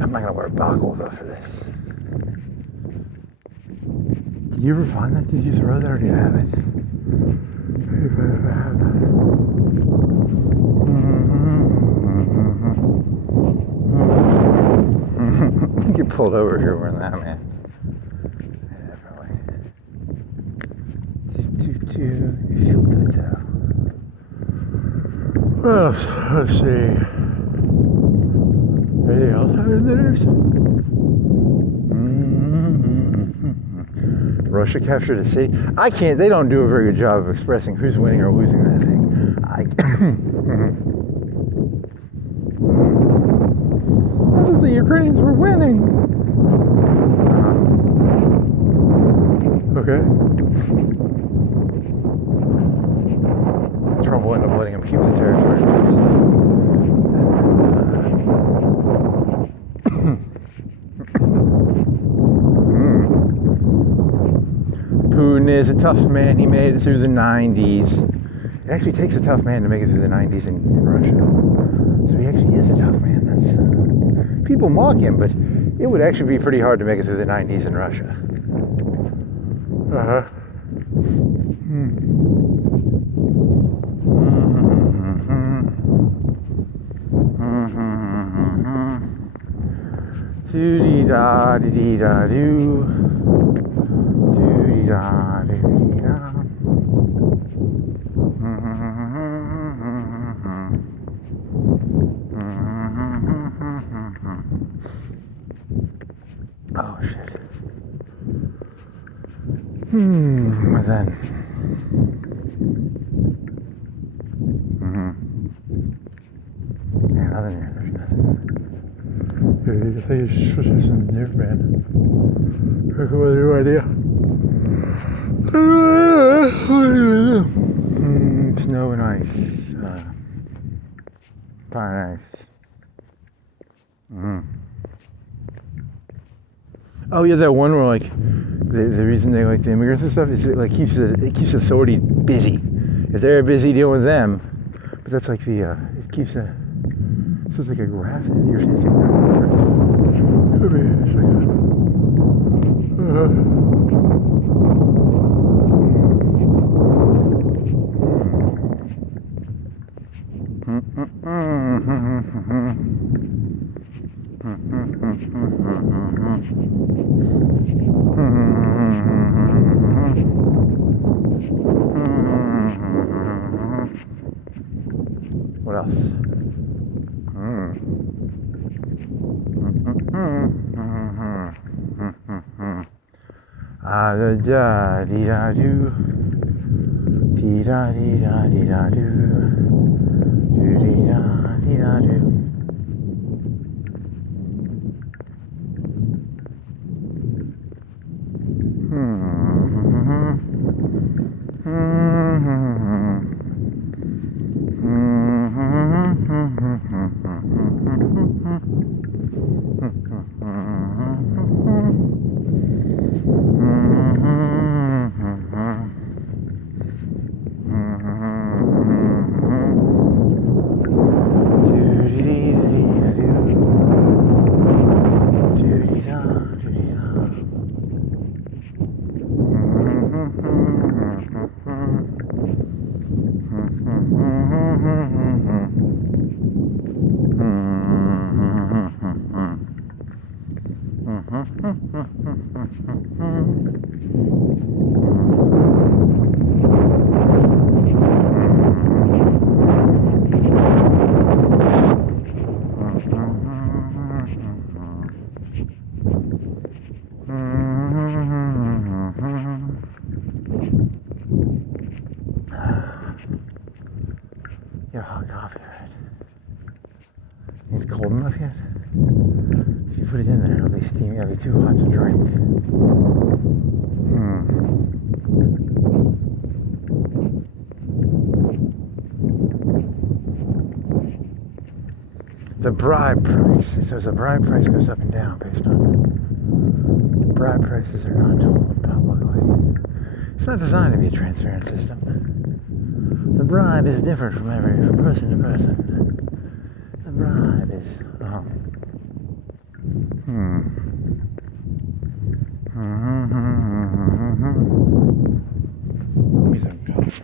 I'm not gonna wear goggles though for this. Did you ever find that? Did you throw that or do you have it? If I have that. I think you pulled over if you're wearing that, man. Yeah, probably. You feel good though. Well, let's see. Anything else happened in the news? Russia captured a city. I can't. They don't do a very good job of expressing who's winning or losing that thing. I thought the Ukrainians were winning. Okay. Trump will end up letting him keep the territory. Putin is a tough man. He made it through the 90s. It actually takes a tough man to make it through the 90s in Russia. So he actually is a tough man. That's people mock him, but it would actually be pretty hard to make it through the 90s in Russia. Do-dee-da-dee-dee-da-doo. Do-dee-da-doo-dee-da. Oh shit. And then yeah, nothing here. There's nothing. I think it's just something new, man. I have no idea. Snow and ice. Fire ice. Oh yeah, that one where like the reason they like the immigrants and stuff is it like keeps the authority busy. If they're busy dealing with them, but that's like the it keeps the so it's like a graph. You're saying it's a graph. Could be. It's like what else? Da da dee da do, dee da dee da dee da do, dee da dee da do. Get a hot coffee, right? It's cold enough yet? If you put it in there, it'll be steamy. It'll be too hot to drink. The bribe price. It says the bribe price goes up and down based on bribe prices are not told publicly. It's not designed to be a transparent system. The bribe is different from person to person. The bribe is Give me some coffee.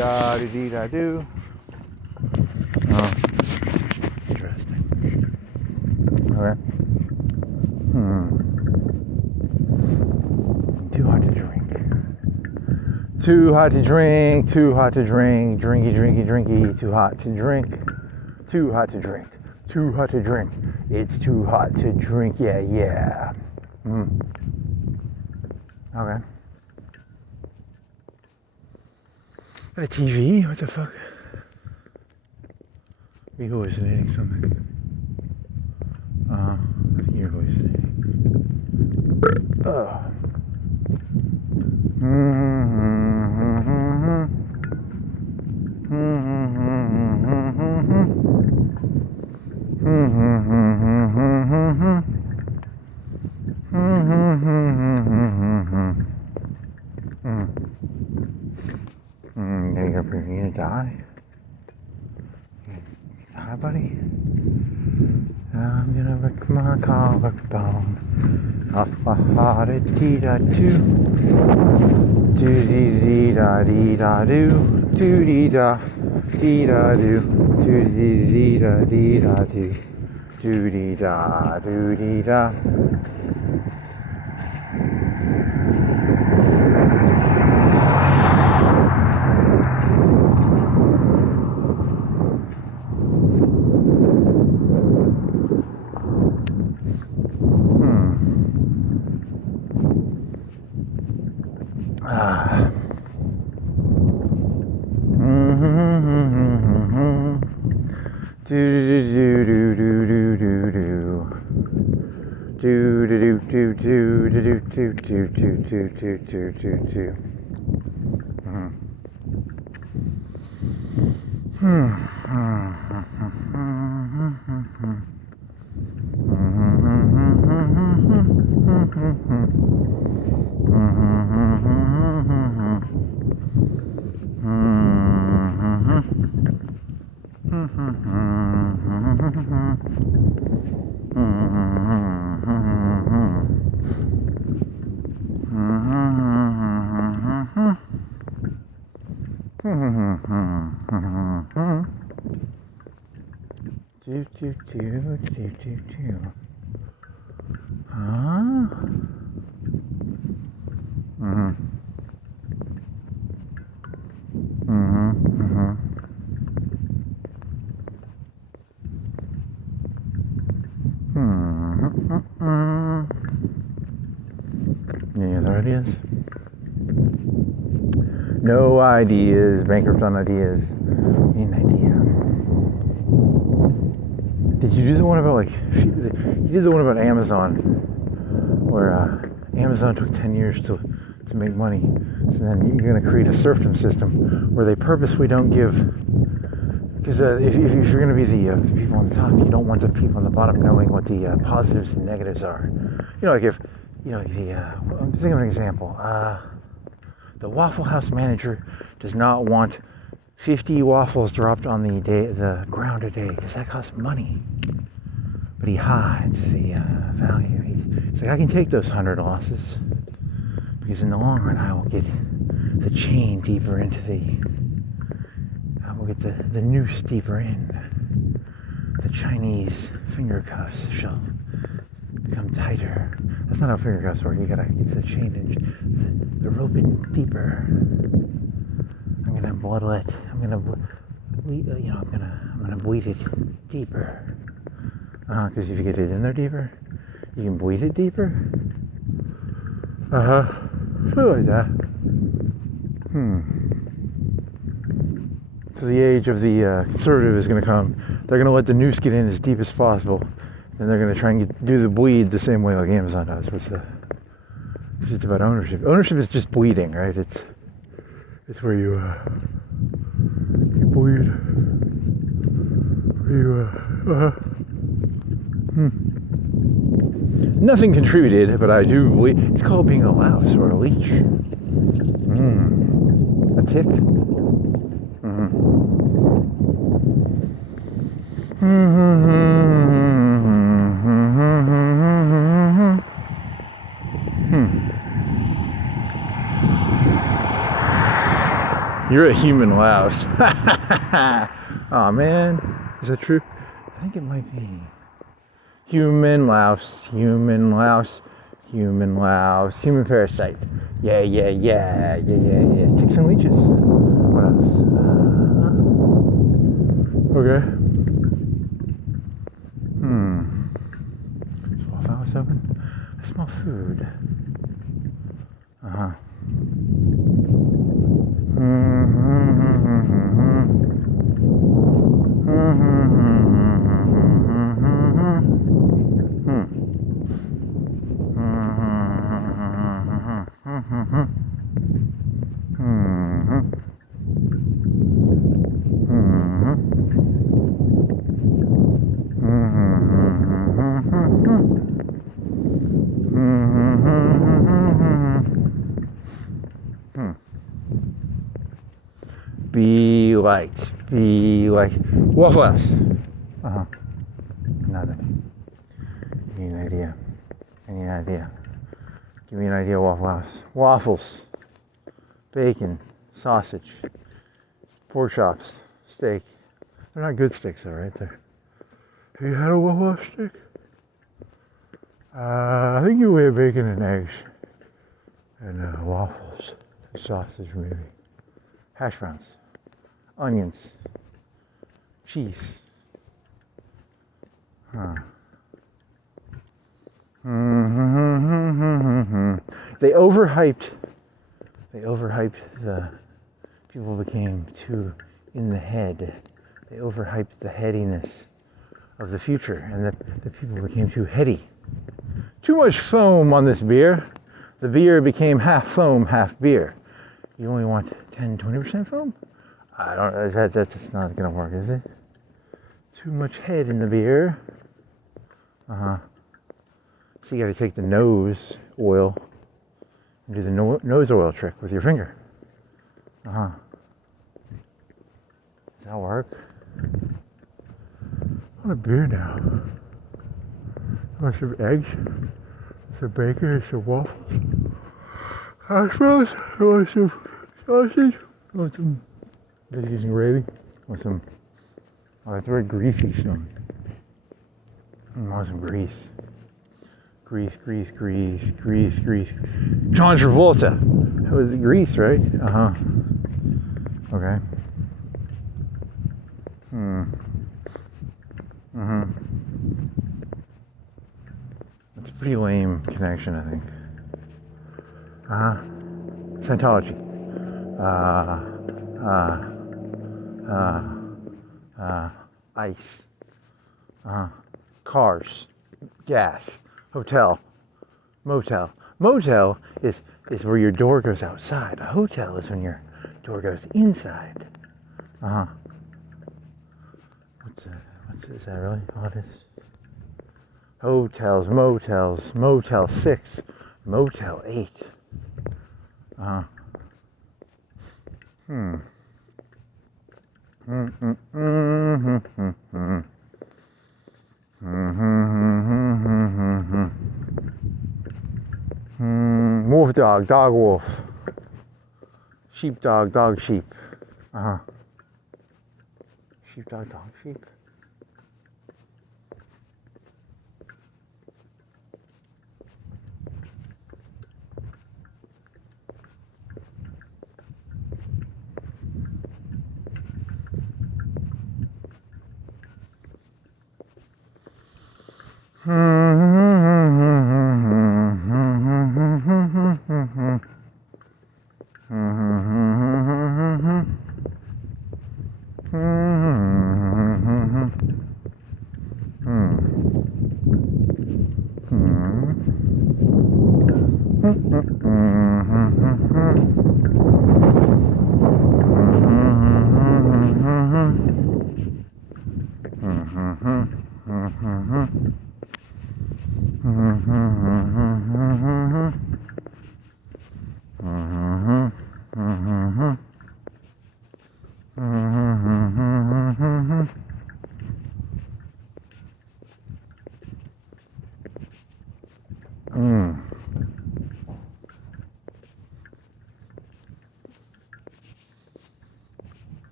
Do-dee-da-dee-da-do. Oh, interesting. Okay. Too hot to drink. Too hot to drink. Too hot to drink. Drinky, drinky, drinky. Too hot to drink. Too hot to drink. Too hot to drink. It's too hot to drink. Yeah, yeah. Okay. The TV? What the fuck? Are you hallucinating something? I think you're hallucinating. You're gonna die? Hi, buddy. I'm gonna wreck my collarbone. Ha-ha-ha-da-dee-da-doo. Do-dee-dee-da-dee-da-doo. Do-dee-da. Dee-da-doo. Do-dee-dee-da-dee-da-doo. Do-dee-da. Do-dee-da. Any other ideas? No ideas. Bankrupt on ideas. Need an idea. Did you do the one about you did the one about Amazon, where Amazon took 10 years to make money, so then you're going to create a serfdom system where they purposely don't give, because if you're going to be the people on the top, you don't want the people on the bottom knowing what the positives and negatives are. You know, like if, you know, I'm thinking of an example. The Waffle House manager does not want 50 waffles dropped on the ground a day, because that costs money. But he hides the value. He's like, I can take those 100 losses, because in the long run, I will get the chain deeper into I will get the noose deeper in. The Chinese finger cuffs shall become tighter. That's not how finger cuffs work. You gotta get the chain in, the rope in deeper. I'm gonna boil it. I'm gonna bleed it deeper. Because if you get it in there deeper, you can bleed it deeper. Something like that. So the age of the conservative is gonna come. They're gonna let the noose get in as deep as possible, and they're gonna try and do the bleed the same way like Amazon does. Because it's about ownership. Ownership is just bleeding, right? It's where you bleed. Where you Nothing contributed, but I do bleed. It's called being a louse or a leech. A tick. You're a human louse. Oh man, is that true? I think it might be. Human louse, human louse, human louse, human parasite. Yeah. Ticks and leeches. What else? Okay. Is Waffle House open? I smell food. Be like Waffle House. Nothing. Give me an idea. Any idea? Give me an idea, Waffle House. Waffles, bacon, sausage, pork chops, steak. They're not good steaks though, right? Have you had a Waffle House steak? I think you weigh bacon and eggs. And waffles, and sausage maybe. Hash browns, onions, cheese. They overhyped the people became too in the head. They overhyped the headiness of the future, and the people became too heady. Too much foam on this beer. The beer became half foam, half beer. You only want 10-20% foam? I don't. That's not gonna work, is it? Too much head in the beer. So you got to take the nose oil and do the nose oil trick with your finger. Does that work? I want a beer now. I want some eggs, some bacon, and some waffles. Hash browns. I want some sausage. I want some biscuits and gravy. I want some. Oh, that's very greasy smelling. I want some grease. Grease. John Travolta. That was Grease, right? Okay. That's a pretty lame connection, I think. Scientology. Ice. Cars. Gas. Hotel. Motel. Motel is where your door goes outside. A hotel is when your door goes inside. Is that really all it is? Hotels, motels, Motel 6, Motel 8. Wolf dog, dog wolf. Sheep dog, dog sheep. Sheep dog, dog sheep.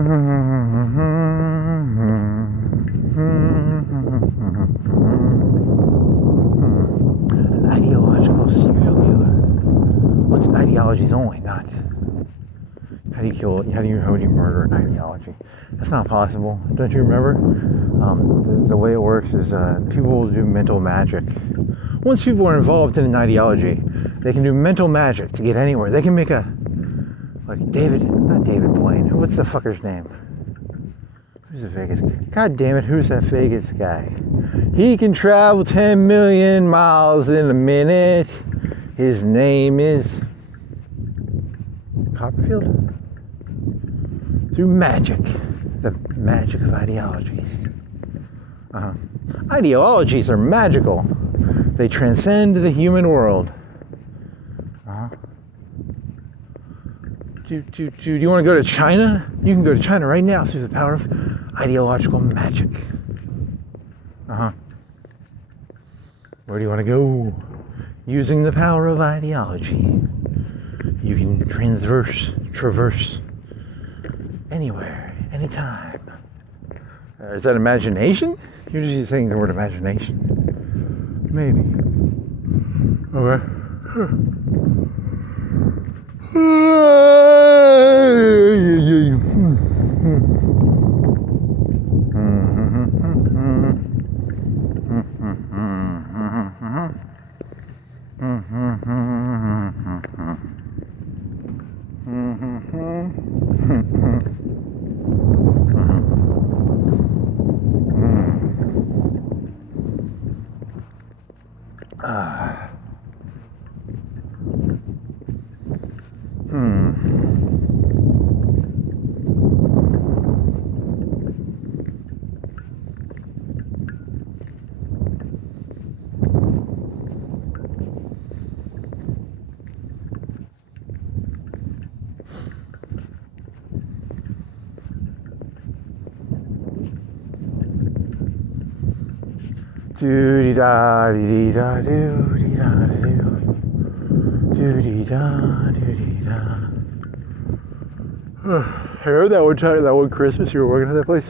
An ideological serial killer. What's ideologies only, not how do you murder an ideology? That's not possible. Don't you remember? The way it works is people will do mental magic. Once people are involved in an ideology, they can do mental magic to get anywhere. They can make not David Blaine. What's the fucker's name? Who's the Vegas? God damn it, who's that Vegas guy? He can travel 10 million miles in a minute. His name is Copperfield? Through magic. The magic of ideologies. Ideologies are magical. They transcend the human world. Do you want to go to China? You can go to China right now through the power of ideological magic. Where do you want to go? Using the power of ideology, you can traverse anywhere, anytime. Is that imagination? You're just saying the word imagination. Maybe. Okay. I heard that one Christmas you were working at that place.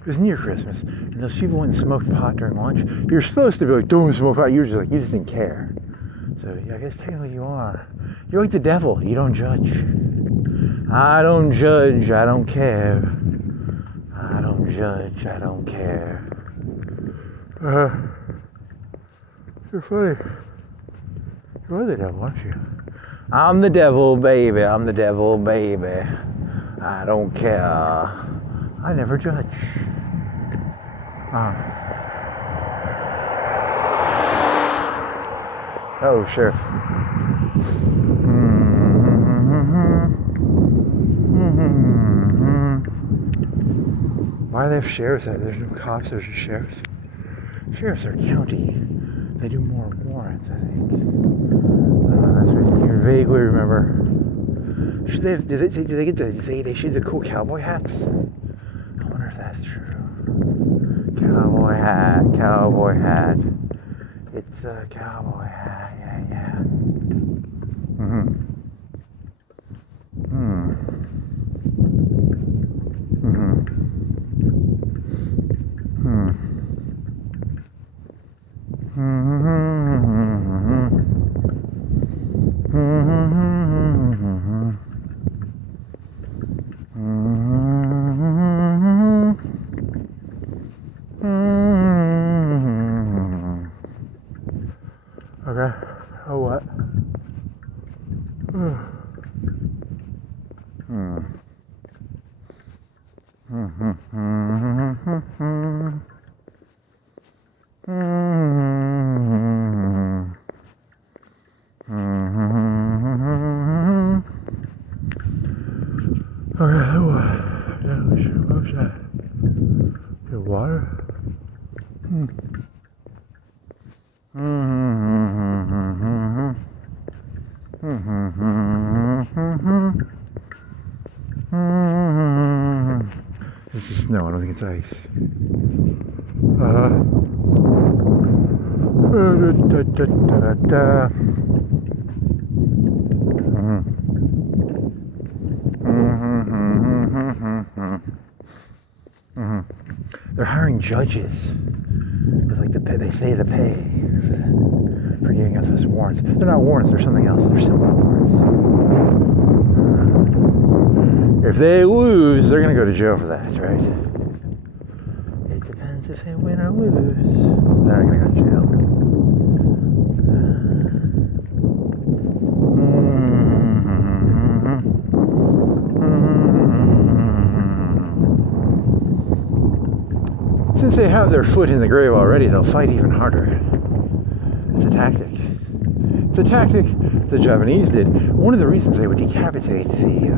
It was near Christmas, and those people went and smoked pot during lunch. You're supposed to be like, don't smoke pot. You just didn't care. So yeah, I guess technically you are. You're like the devil. You don't judge. I don't judge. I don't care. I don't judge. I don't care. You're funny. You are the devil, aren't you? I'm the devil, baby. I'm the devil, baby. I don't care. I never judge. Oh, Sheriff. Why do they have sheriffs? There's no cops, there's just sheriffs. Sheriffs are county. They do more warrants, I think. That's what you vaguely remember. Do they shoot the cool cowboy hats? I wonder if that's true. Cowboy hat. It's a cowboy hat, yeah. Okay. Oh, what? Okay, what was that? Your water? This is snow, I don't think it's ice. They're hiring judges. They say the pay for giving us those warrants. They're not warrants, they're something else. They're similar warrants. If they lose, they're going to go to jail for that, right? It depends if they win or lose. They're going to go to jail. Since they have their foot in the grave already, they'll fight even harder. It's a tactic. It's a tactic the Japanese did. One of the reasons they would decapitate the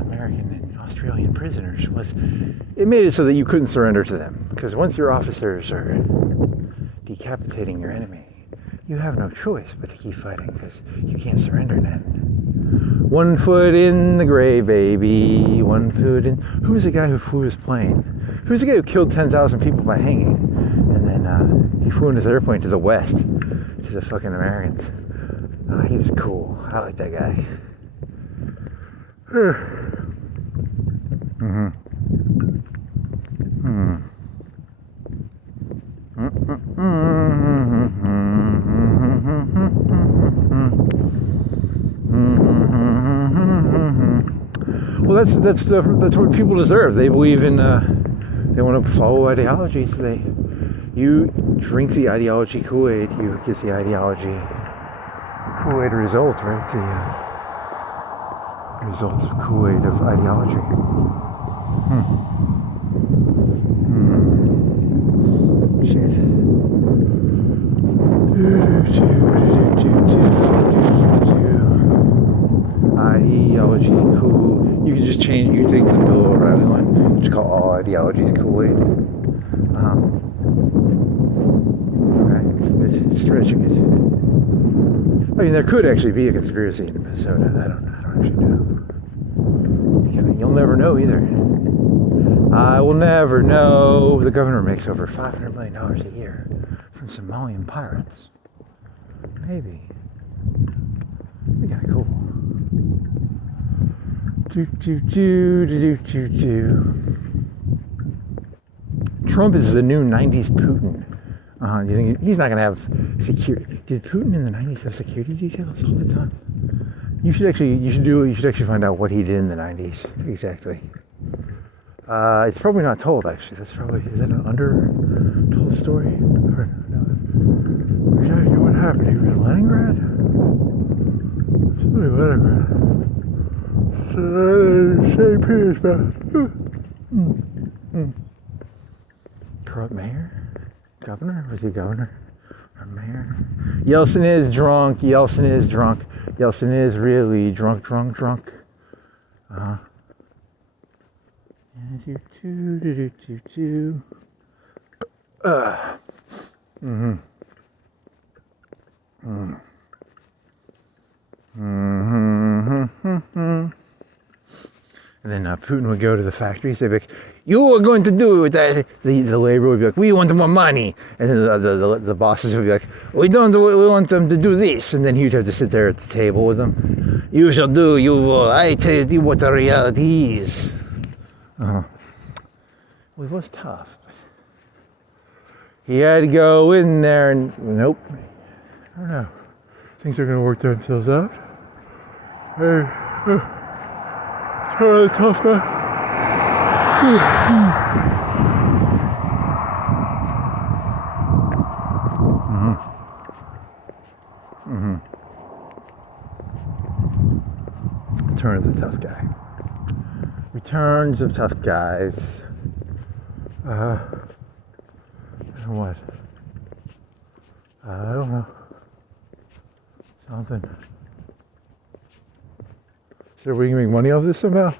American and Australian prisoners was it made it so that you couldn't surrender to them. Because once your officers are decapitating your enemy, you have no choice but to keep fighting because you can't surrender then. 1 foot in the grave, baby. 1 foot in. Who was the guy who flew his plane? Who was the guy who killed 10,000 people by hanging? And then he flew in his airplane to the west, to the fucking Americans. He was cool. I like that guy. Well, that's what people deserve. They believe in. They want to follow ideology, so you drink the ideology Kool-Aid, you get the ideology Kool-Aid result, right? The results of Kool-Aid of ideology. Shit. Ideology cool. You can just change. You can take the Bill O'Reilly line. Just call all ideologies Kool-Aid. Okay, it's a bit stretching it. I mean, there could actually be a conspiracy in Minnesota. I don't actually know. You'll never know either. I will never know. The governor makes over $500 million a year from Somalian pirates. Maybe. That'd be kind of cool. Trump is the new 90s Putin. You think he's not going to have security? Did Putin in the 90s have security details all the time? You should actually find out what he did in the 90s exactly. It's probably not told actually. Is that an under-told story? Or no? Exactly what happened? He was in Leningrad? Somebody Leningrad. St. Petersburg. Corrupt mayor? Governor? Was he governor? Or mayor? Yeltsin is drunk. Yeltsin is drunk. Yeltsin is really drunk. And then Putin would go to the factories. They'd be like, "You are going to do it." The labor would be like, "We want more money." And then the bosses would be like, "We want them to do this." And then he'd have to sit there at the table with them. "You shall do. I tell you what the reality is." Well, it was tough. He had to go in there and nope. I don't know. Things are going to work themselves out. Hey. Tough guy. Return of the tough guy. Returns of tough guys. What? I don't know. Something. So we can make money off this somehow?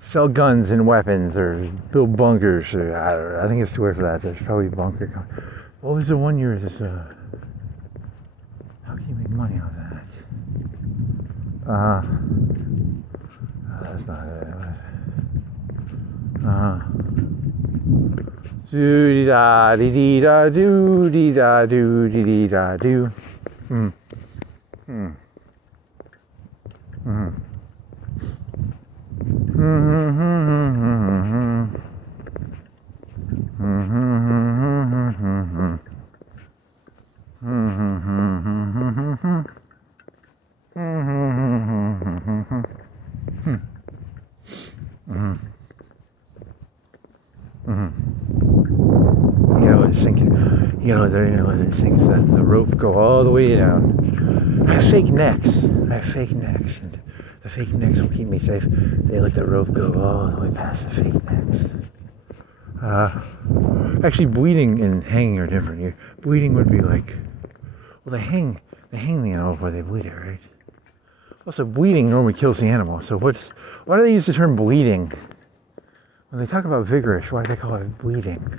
Sell guns and weapons or build bunkers. Or, I don't know. I think it's too late for that. There's probably bunker. What was the 1 year? How can you make money off that? That's not it. Do da dee da do dee da do dee da do. You know, it's sinking. You know, let it sink. The rope go all the way down. I have fake necks. And the fake necks will keep me safe. They let the rope go all the way past the fake necks. Actually, bleeding and hanging are different. Bleeding would be like, well, they hang the animal before they bleed it, right? Also, bleeding normally kills the animal. So why do they use the term bleeding? When they talk about vigorous, why do they call it bleeding?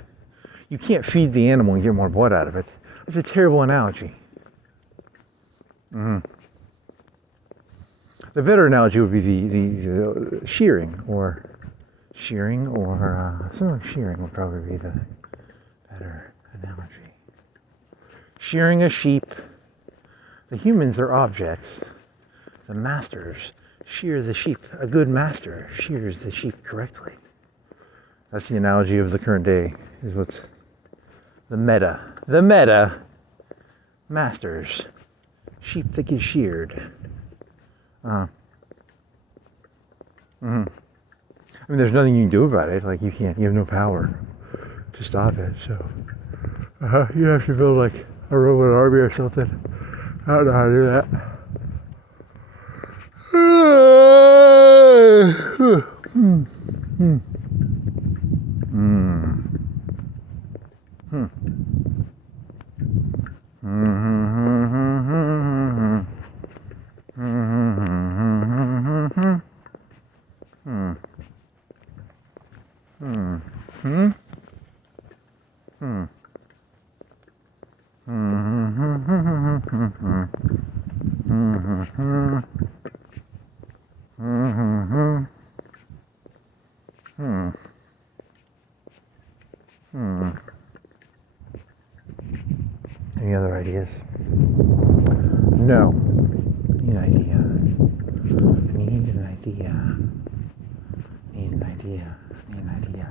You can't feed the animal and get more blood out of it. It's a terrible analogy. The better analogy would be the shearing, or something like shearing would probably be the better analogy. Shearing a sheep. The humans are objects. The masters shear the sheep. A good master shears the sheep correctly. That's the analogy of the current day, is what's the meta. The meta, masters, sheep that get sheared. I mean, there's nothing you can do about it. Like, you have no power to stop it. So, you have to build like a robot army or something. I don't know how to do that. Any other ideas? No. Need an idea. Need an idea. Need an idea. Need an idea.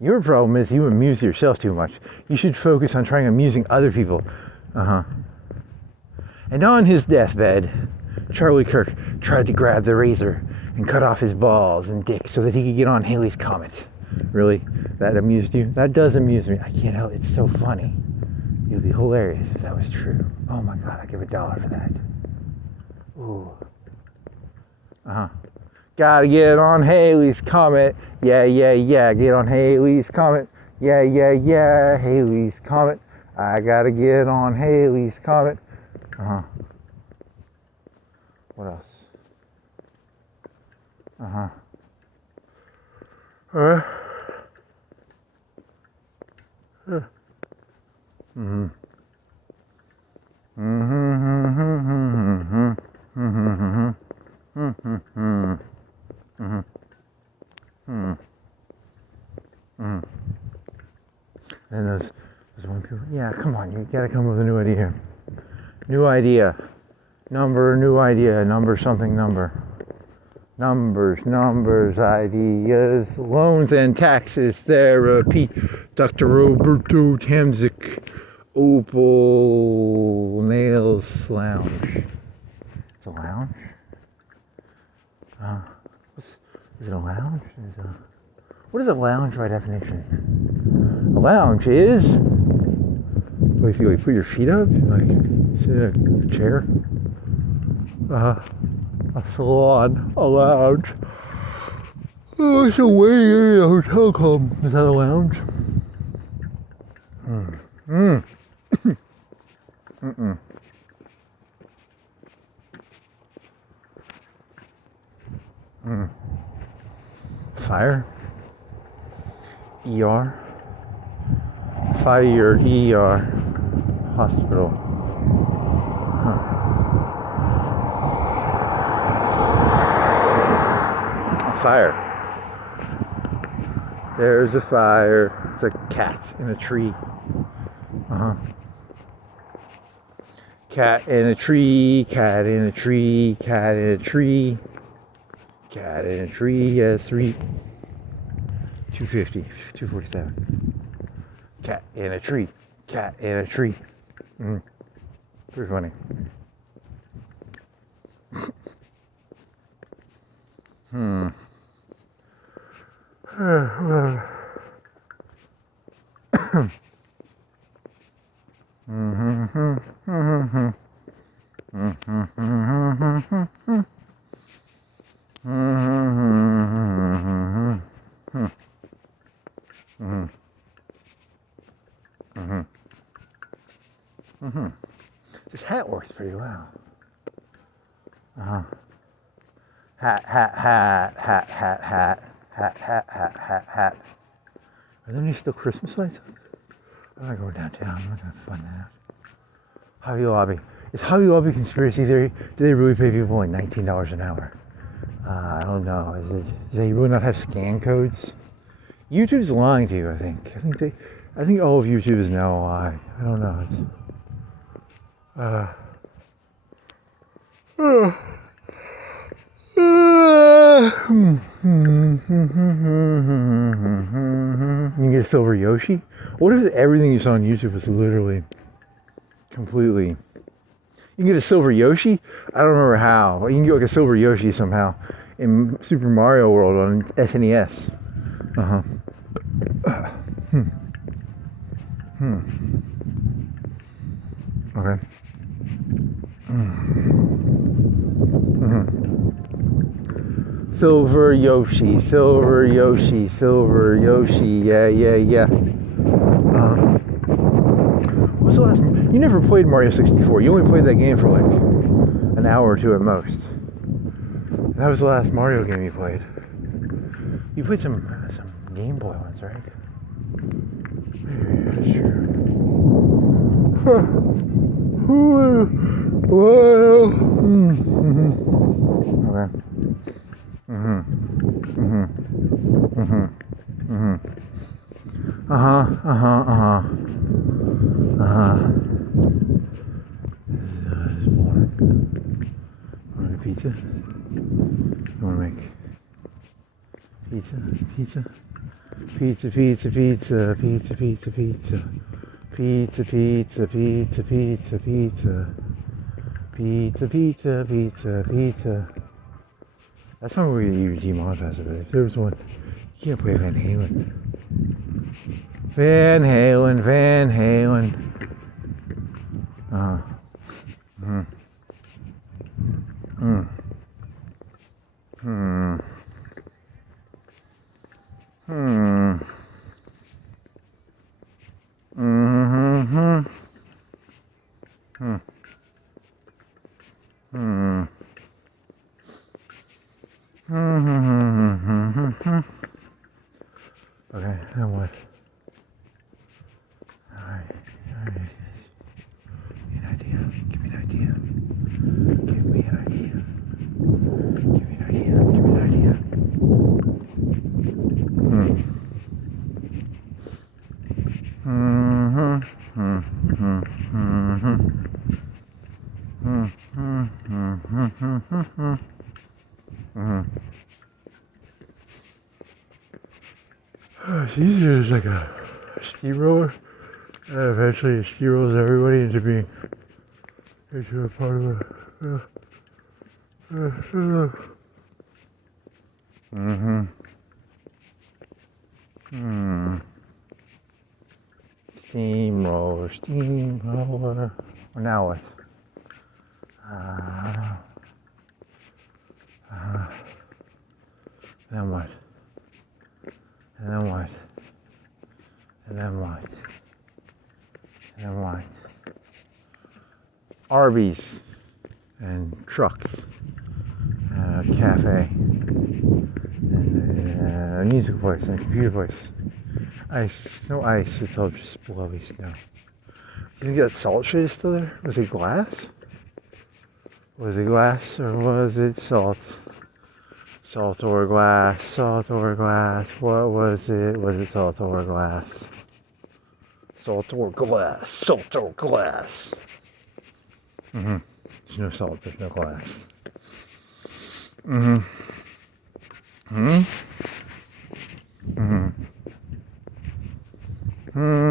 Your problem is you amuse yourself too much. You should focus on trying amusing other people. And on his deathbed, Charlie Kirk tried to grab the razor and cut off his balls and dick so that he could get on Halley's Comet. Really? That amused you? That does amuse me. I can't help it. It's so funny. It would be hilarious if that was true. Oh my God, I'd give $1 for that. Ooh. Gotta get on Halley's Comet. Yeah, get on Halley's Comet. Yeah, Halley's Comet. I gotta get on Halley's Comet. What else? And those one people, yeah, come on, you gotta come up with a new idea. New idea. New idea, something. Numbers, ideas, loans and taxes, therapy, Dr. Roberto Tamzik, Opal, Nails, Lounge. It's a lounge? Is it a lounge? What is a lounge by definition? A lounge is a place you put your feet up, like sit in a chair. A salon, a lounge. Oh, it's a waiting area, a hotel club. Is that a lounge? Fire. ER. Fire, ER. Hospital. Fire. There's a fire. It's a cat in a tree. Cat in a tree, cat in a tree, cat in a tree. Cat in a tree, yeah, 250, 247. Cat in a tree, cat in a tree. Pretty funny. This hat works pretty well. Hat. Are there any still Christmas lights up? I'm not going downtown. I'm not going to find that out. Hobby Lobby. Is Hobby Lobby conspiracy theory? Do they really pay people like $19 an hour? I don't know. Do they really not have scan codes? YouTube's lying to you, I think. I think all of YouTube is now a lie. I don't know. You can get a silver Yoshi? What if everything you saw on YouTube was literally completely... You can get a silver Yoshi? I don't remember how. You can get like a silver Yoshi somehow in Super Mario World on SNES. Okay. Silver Yoshi, silver Yoshi, silver Yoshi, yeah. What's the last one? You never played Mario 64. You only played that game for like an hour or two at most. That was the last Mario game you played. You played some Game Boy ones, right? Yeah, sure. Well. Okay. This is boring. Want a pizza? You want to make pizza? Pizza. That's not really you demonetize it, but if there was one, you can't play Van Halen. Van Halen. Okay, then what? Alright. Give me an idea. It's easier as like a steamroller, and eventually it steamrolls everybody into being into a part of Steamroller. Well, now what? Then what? Arby's and trucks, cafe, and a music place and a computer place. Ice, no ice, it's all just blowy snow. You think that salt shit is still there? Was it glass? Was it glass or was it salt? Salt or glass? What was it? Was it salt or glass? Salt or glass. There's no salt, there's no glass. Hmm? Hmm. Hmm.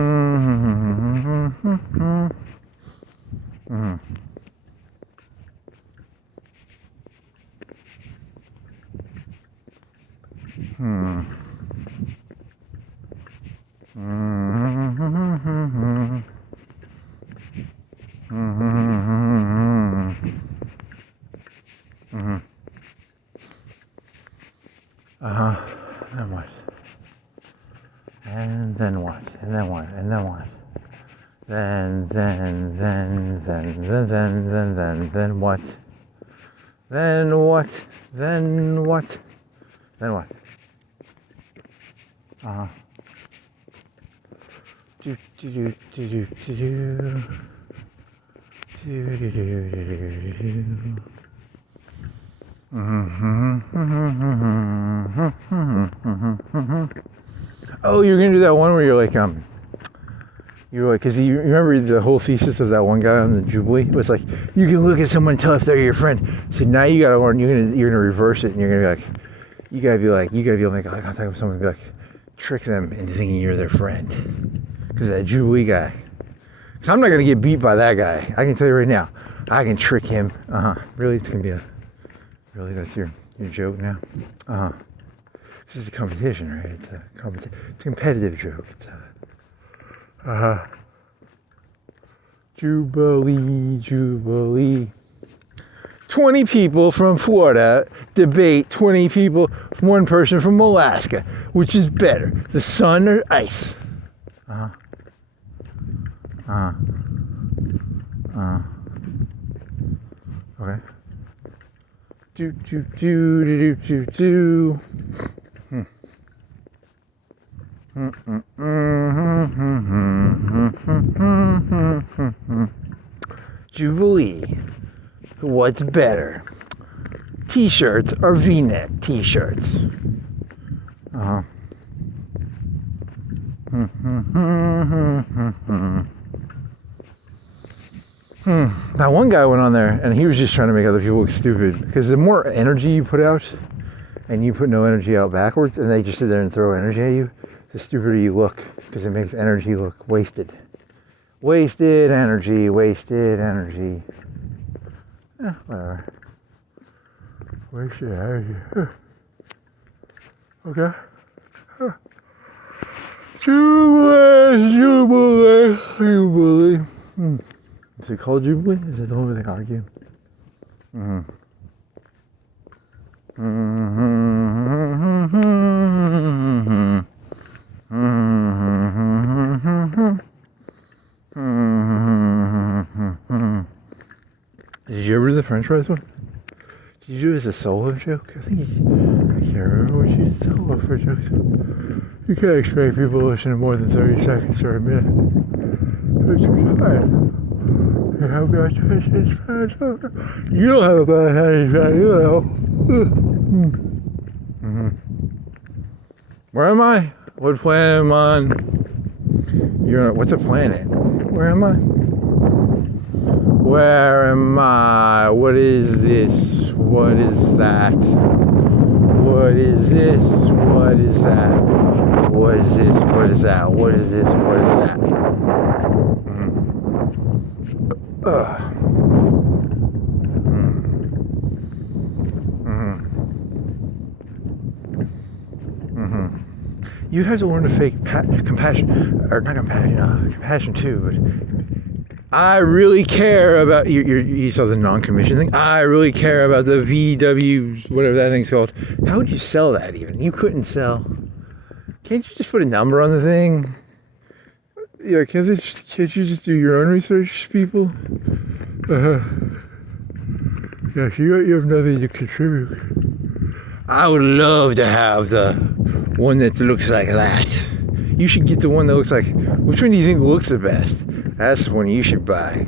Then what? And then what? And then what? And then what? Then what? Then what? Then what? Then what? Do do do do do do do do do do. Oh, you're gonna do that one where you're like, because you remember the whole thesis of that one guy on the Jubilee? It was like, you can look at someone and tell if they're your friend. So now you gotta learn, you're gonna reverse it, and you're gonna be like, you gotta be able to make eye contact with someone and be like, trick them into thinking you're their friend. Because that Jubilee guy. Because I'm not gonna get beat by that guy. I can tell you right now. I can trick him. Really, it's gonna be really, that's your joke now? This is a competition, right? It's a competitive joke. It's Jubilee. 20 people from Florida debate 20 people, one person from Alaska. Which is better, the sun or ice? Okay. Jubilee. What's better? T-shirts or V-neck T-shirts? Now one guy went on there and he was just trying to make other people look stupid, because the more energy you put out and you put no energy out backwards and they just sit there and throw energy at you, the stupider you look, because it makes energy look wasted. Wasted energy. Whatever. Wasted energy. Okay. Jubilee. Is it called Jubilee? Is it the only thing argue? Did you ever do the French fries one? Did you do it as a solo joke? I can't remember what you did solo for jokes. You can't expect people to listen to more than 30 seconds or a minute. It's hard. You have got attention span. You don't have a bad attention span, you know. Where am I? What planet am I on? What's a planet? Where am I? Where am I? What is this? What is that? What is this? What is that? What is this? What is that? What is this? What is that? You have to learn to fake compassion, or not compassion, compassion too. But I really care about you saw the non-commission thing. I really care about the VW, whatever that thing's called. How would you sell that even? You couldn't sell. Can't you just put a number on the thing? Yeah, can't you just do your own research, people? Yeah, you have nothing to contribute. I would love to have the one that looks like that. You should get the one that looks like, which one do you think looks the best? That's the one you should buy.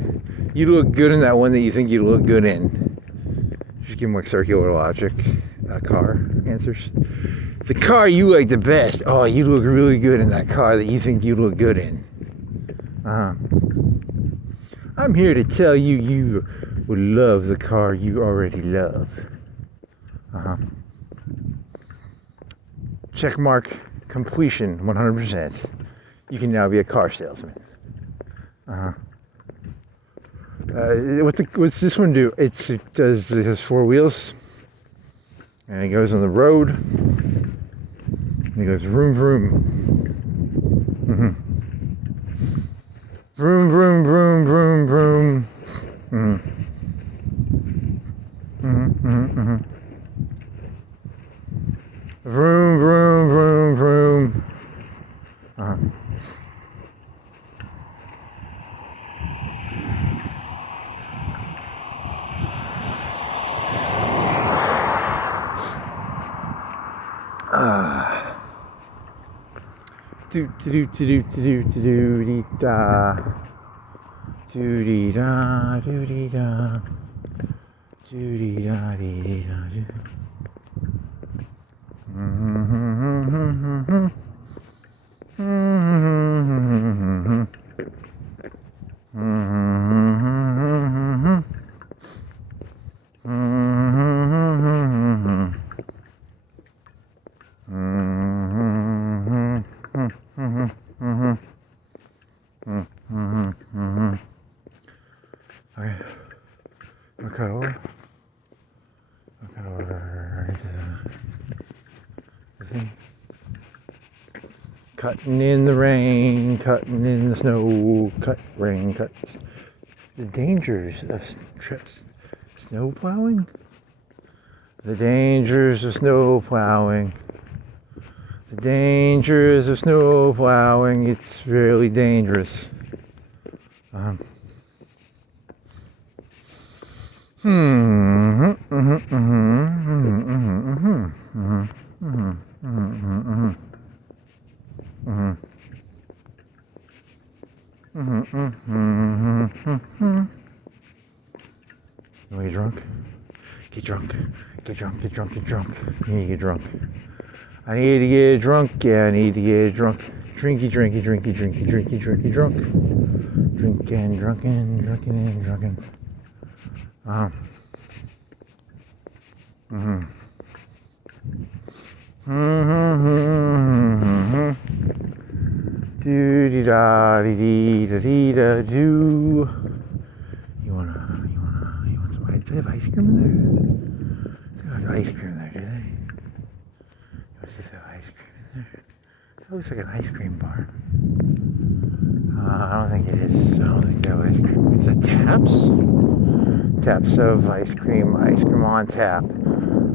You look good in that one that you think you look good in. Just give them like circular logic car answers. The car you like the best. Oh, you look really good in that car that you think you look good in. I'm here to tell you, you would love the car you already love. Check mark completion 100%. You can now be a car salesman. What's this one do? It has 4 wheels, and it goes on the road. And it goes vroom vroom. Vroom vroom vroom vroom vroom. Vroom vroom vroom vroom. Do do do do do do do da do dee da do dee da do dee da dee da do. Okay. I'll cut over. Cutting in the rain, cutting in the snow, cut rain, cut. The dangers of snow plowing. The dangers of snow plowing. The dangers of snow plowing. It's really dangerous. Are you drunk? Get drunk. Get drunk. Get drunk. Get drunk. You need to get drunk. I need to get drunk. Yeah, I need to get drunk. Drinky, drinky, drinky, drinky, drinky, drinky, drunk. Drinking, drunken, drunken, and drunken. Do dee da dee dee da dee da do. You want some ice? Do they have ice cream in there? They have ice cream in there, do they? Does this have ice cream in there? That looks like an ice cream bar. I don't think it is. I don't think they have ice cream. Is that taps? Taps of ice cream on tap.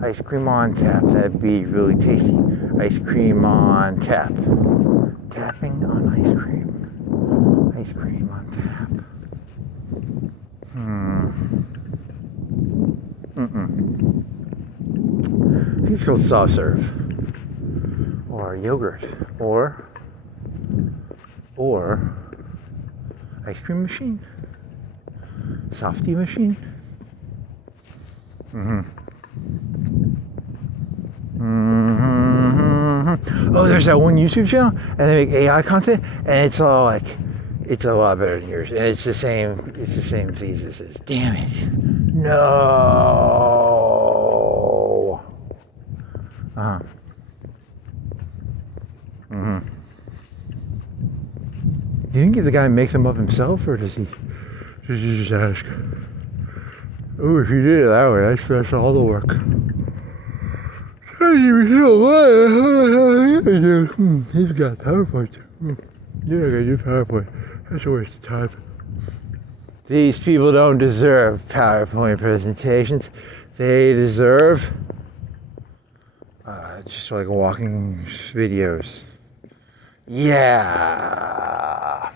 Ice cream on tap, that'd be really tasty. Ice cream on tap. Tapping on ice cream. Ice cream on tap. I think it's called soft serve. Or yogurt. Or ice cream machine. Softie machine. Oh, there's that one YouTube channel, and they make AI content, and it's all like, it's a lot better than yours, and it's the same thesis. Damn it, no. Do you think the guy makes them up himself, or does he just ask? Oh, if you did it that way, that's all the work. He's got PowerPoint. You're not gonna do PowerPoint. That's a waste of time. These people don't deserve PowerPoint presentations. They deserve just like walking videos. Yeah.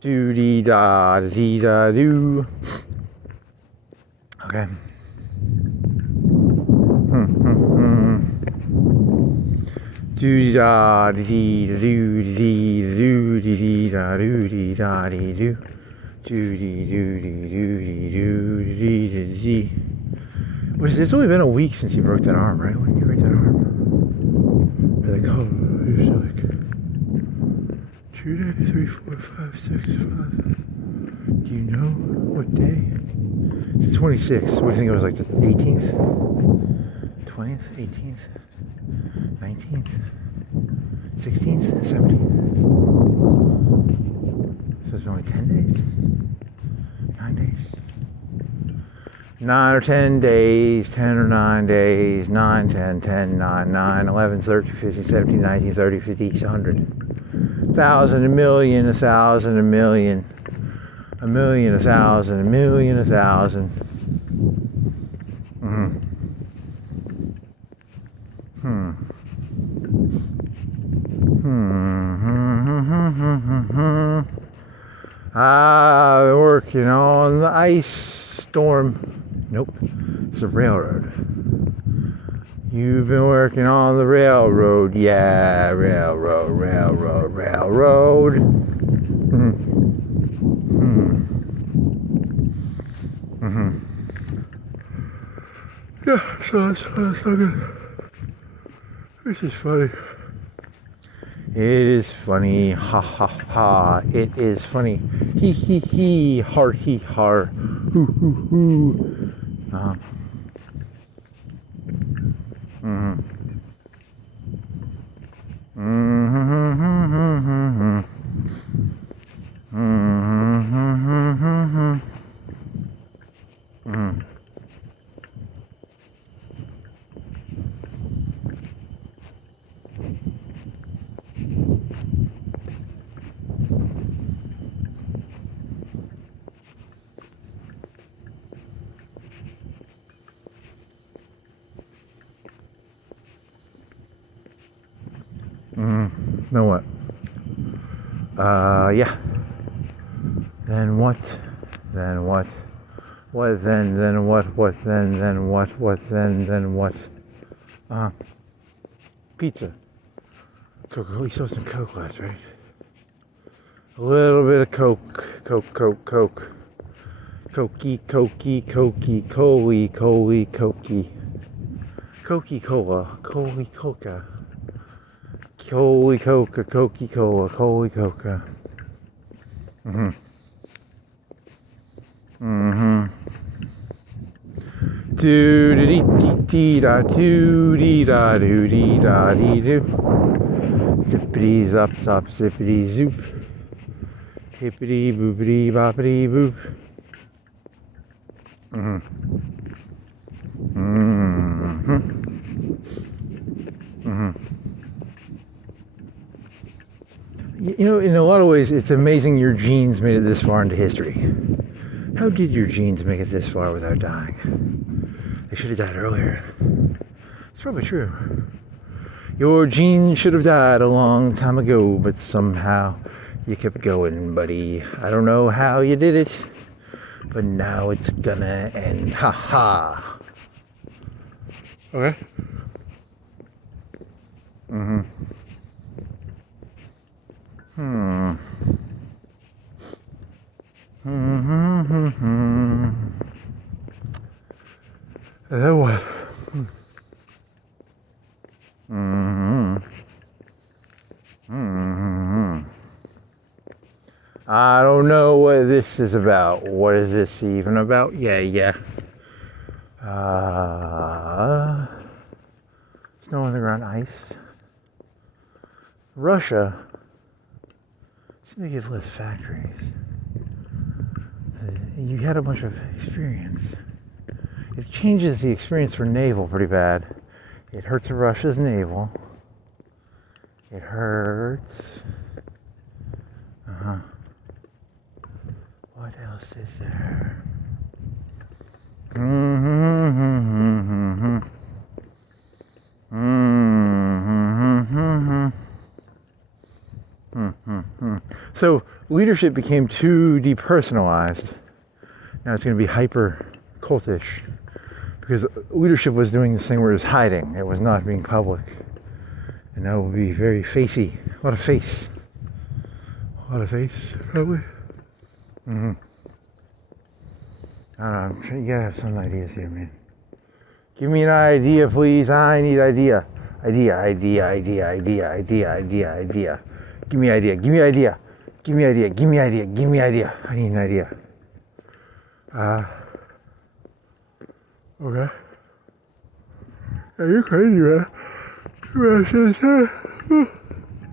Do dee da dee da do. Okay. Do dee da dee da do dee do dee da do dee da dee do. Do dee do dee do dee do dee dee. It's only been a week since you broke that arm, right? When did you break that arm? They're like, oh, it's like 2 days, 3, 4, 5, 6, 5. Do you know what day? It's 26. What do you think it was, like the 18th? 20th? 18th? 19th? 16th? 17th? So it's only 10 days? 9 days? 9 or 10 days, 10 or 9 days, 9, 10, 10, 9, 9, 11, 13, 15, 17, 19, 30, 50, 100. 1,000, a million, 1,000, a million. A million, 1,000, a million, 1,000. I've been working on the ice storm. Nope, it's a railroad. You've been working on the railroad. Yeah, railroad, railroad, railroad. Yeah, so good. This is funny. It is funny. Ha ha ha. It is funny. He he he. Har he har. Hoo hoo hoo. Then what? Yeah. Then what? Then what? What then what? What then what? What then what? Pizza. Coke. We saw some Coke last, right? A little bit of Coke. Coke. Cokey, Coca. Coca-Cola. Coca. Coca-Cola. Coca. Do-dee-dee-dee-da, do-dee-da-do-dee-da-dee-doo. Zippity-zop-zop, zippity-zoop. Hippity-boopity-boppity-boop. You know, in a lot of ways, it's amazing your genes made it this far into history. How did your genes make it this far without dying? They should have died earlier. It's probably true. Your genes should have died a long time ago, but somehow you kept going, buddy. I don't know how you did it, but now it's gonna end. Ha ha. Okay. And then what? I don't know what this is about. What is this even about? Yeah. Snow on the ground, ice. Russia seems to give less factories. You had a bunch of experience. It changes the experience for naval pretty bad. It hurts Russia's naval. It hurts. What else is there? So leadership became too depersonalized. Now it's going to be hyper cultish, because leadership was doing this thing where it was hiding. It was not being public. And now it will be very facey. A lot of face. A lot of face, probably. I don't know. You gotta have some ideas here, man. Give me an idea, please. I need idea. Idea. Give me idea. I need an idea. Okay. Yeah, you're crazy, man.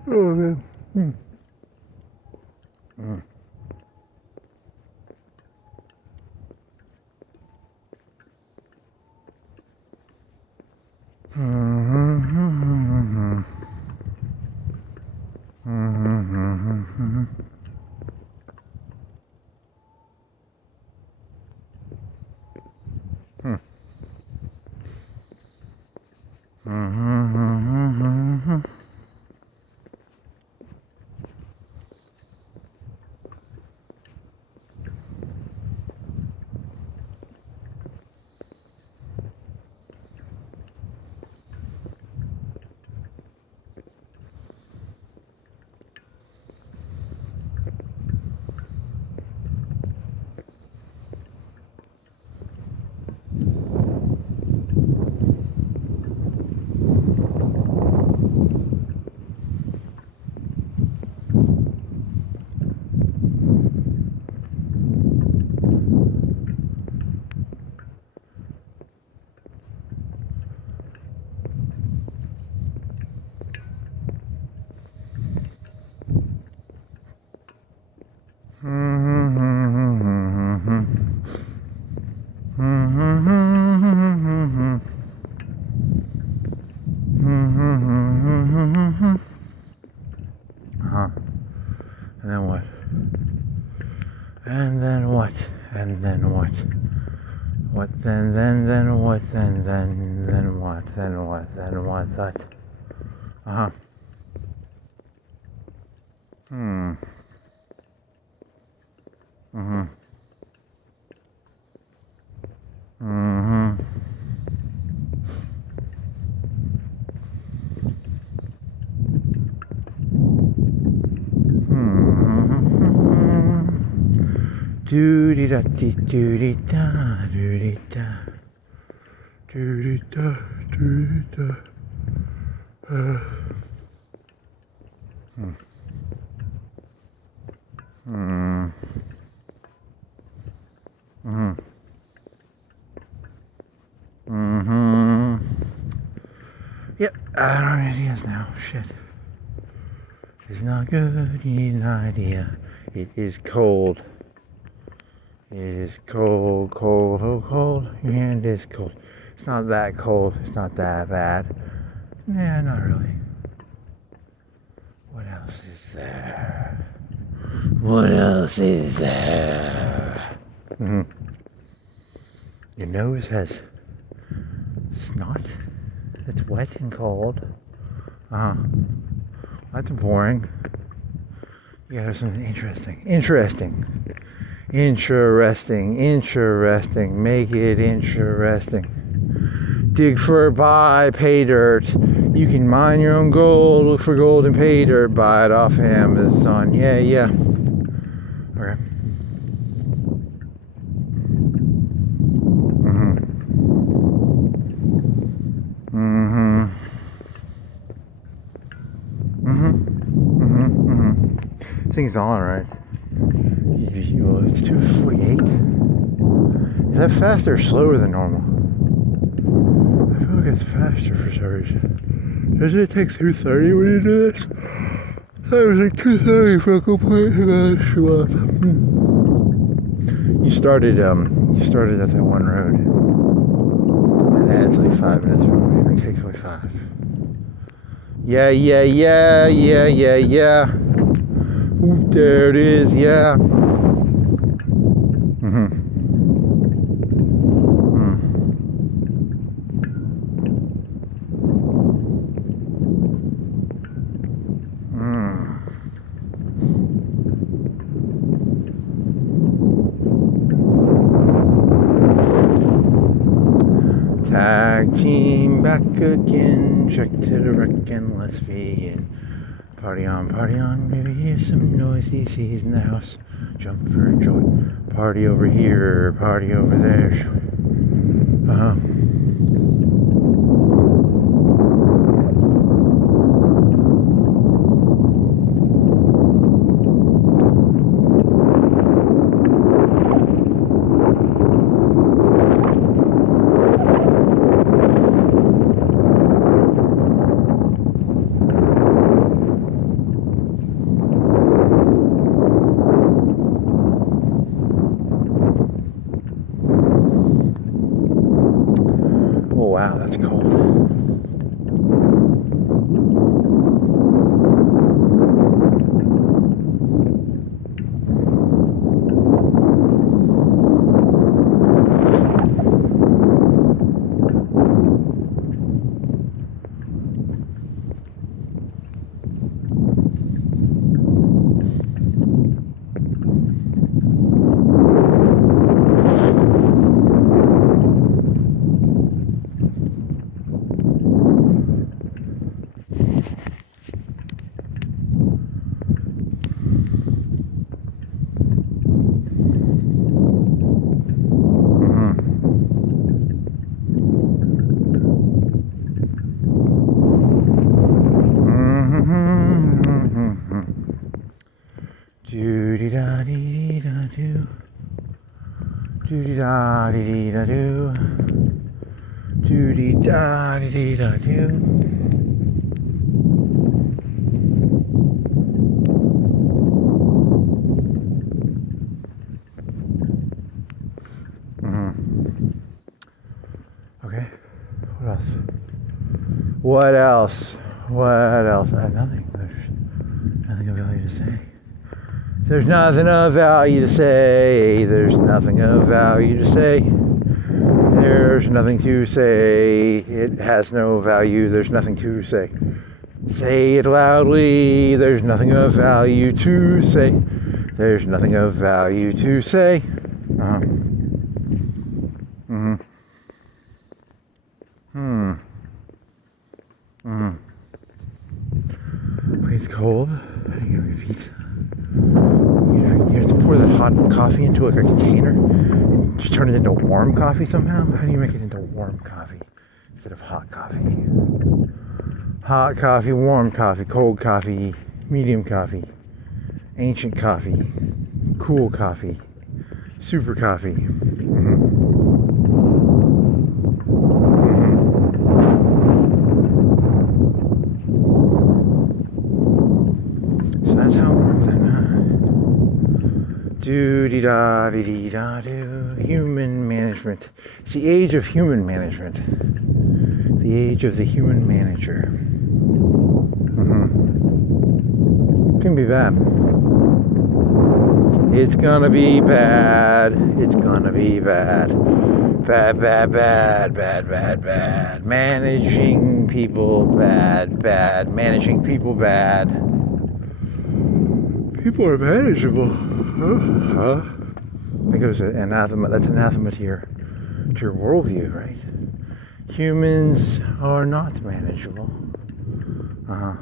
Oh, man. And then what? And then what? And then what? What then what? And then what? Then what? Then what? That. Doody da dee doody da doody da doody da doody da. Yep, I don't have any ideas now. Shit. It's not good, you need an idea. It is cold. It is cold, cold, oh cold. Your hand is cold. It's not that cold. It's not that bad. Nah, not really. What else is there? What else is there? Your nose has snot that's wet and cold. That's boring. You gotta have something interesting. Interesting. Make it interesting. Dig for buy, pay dirt. You can mine your own gold, look for gold and pay dirt. Buy it off Amazon. Yeah. Okay. Thing's on, right? Well, it's 2:48. Is that faster or slower than normal? I feel like it's faster for some reason. Doesn't it take 2:30 when you do this? That was like 2:30 for a complete. You started at that one road. That adds like 5 minutes probably. It takes like 5. Yeah. Oop, there it is, yeah. Tag team back again, check to the reckon, let's begin. Party on, baby, hear some noise, DC's in the house. Jump for joy. Party over here, party over there. Wow, that's cold. Do-de-da-dee-da-do. Do-de-da-dee-da-do. Do-de-da-dee-da-do. Okay. What else? What else? What else? Nothing. There's nothing of value to say. There's nothing of value to say. There's nothing of value to say. There's nothing to say. It has no value. There's nothing to say. Say it loudly. There's nothing of value to say. There's nothing of value to say. Okay, it's cold. How do you repeat? You have to pour that hot coffee into like a container and just turn it into warm coffee somehow? How do you make it into warm coffee instead of hot coffee? Hot coffee, warm coffee, cold coffee, medium coffee, ancient coffee, cool coffee, super coffee. So that's how it works then, huh? Do-de-da-dee-da-do. Human management. It's the age of human management. The age of the human manager. It's gonna be bad. It's gonna be bad. It's gonna be bad. Bad, bad, bad, bad, bad, bad. Managing people bad, bad. Managing people bad. People are manageable. Huh? I think it was anathema. That's anathema to your worldview, right? Humans are not manageable. I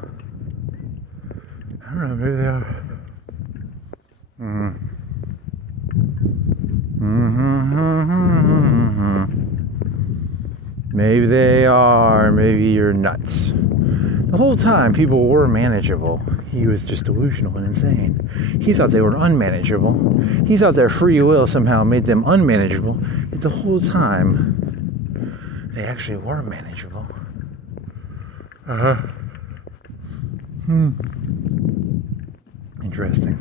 don't know. Maybe they are. Maybe they are. Maybe you're nuts. The whole time, people were manageable. He was just delusional and insane. He thought they were unmanageable. He thought their free will somehow made them unmanageable. Yet the whole time, they actually were manageable. Interesting.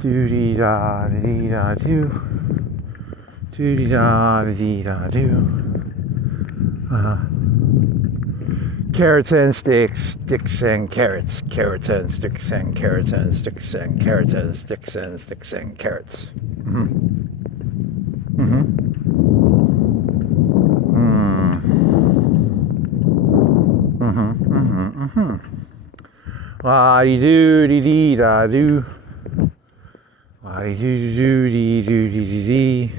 Do-dee-da-dee-da-do. Do-dee-da-dee-da-do. Carrots and sticks, sticks and carrots, carrots and sticks and carrots and sticks and carrots and sticks and sticks and carrots. La-dee-doo-dee-dee-da-doo. La-dee-doo-doo-dee-doo-dee-dee-dee.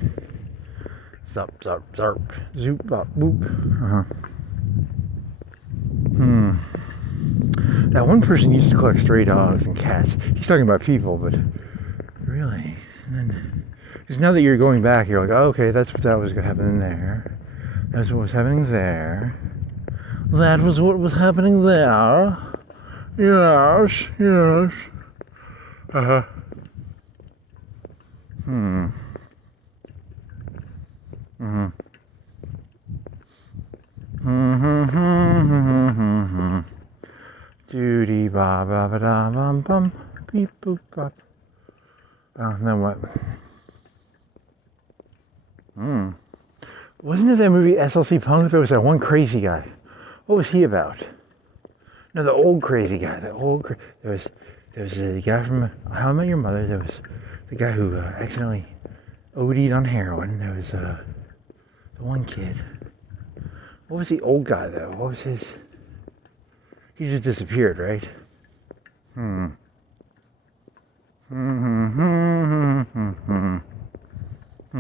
Zup, zup, zarp, zoop, bop, boop. That one person used to collect stray dogs and cats. He's talking about people, but really? And then, because now that you're going back, you're like, oh, okay, that's what was happening there. That's what was happening there. That was what was happening there. Yes, yes. Doody ba ba ba da bum bum. Beep boop bop. And then what? Wasn't it that movie SLC Punk? There was that one crazy guy. What was he about? No, the old crazy guy. There was the guy from How I Met Your Mother. There was the guy who accidentally OD'd on heroin. There was the one kid. What was the old guy though? What was his? He just disappeared, right? Oh,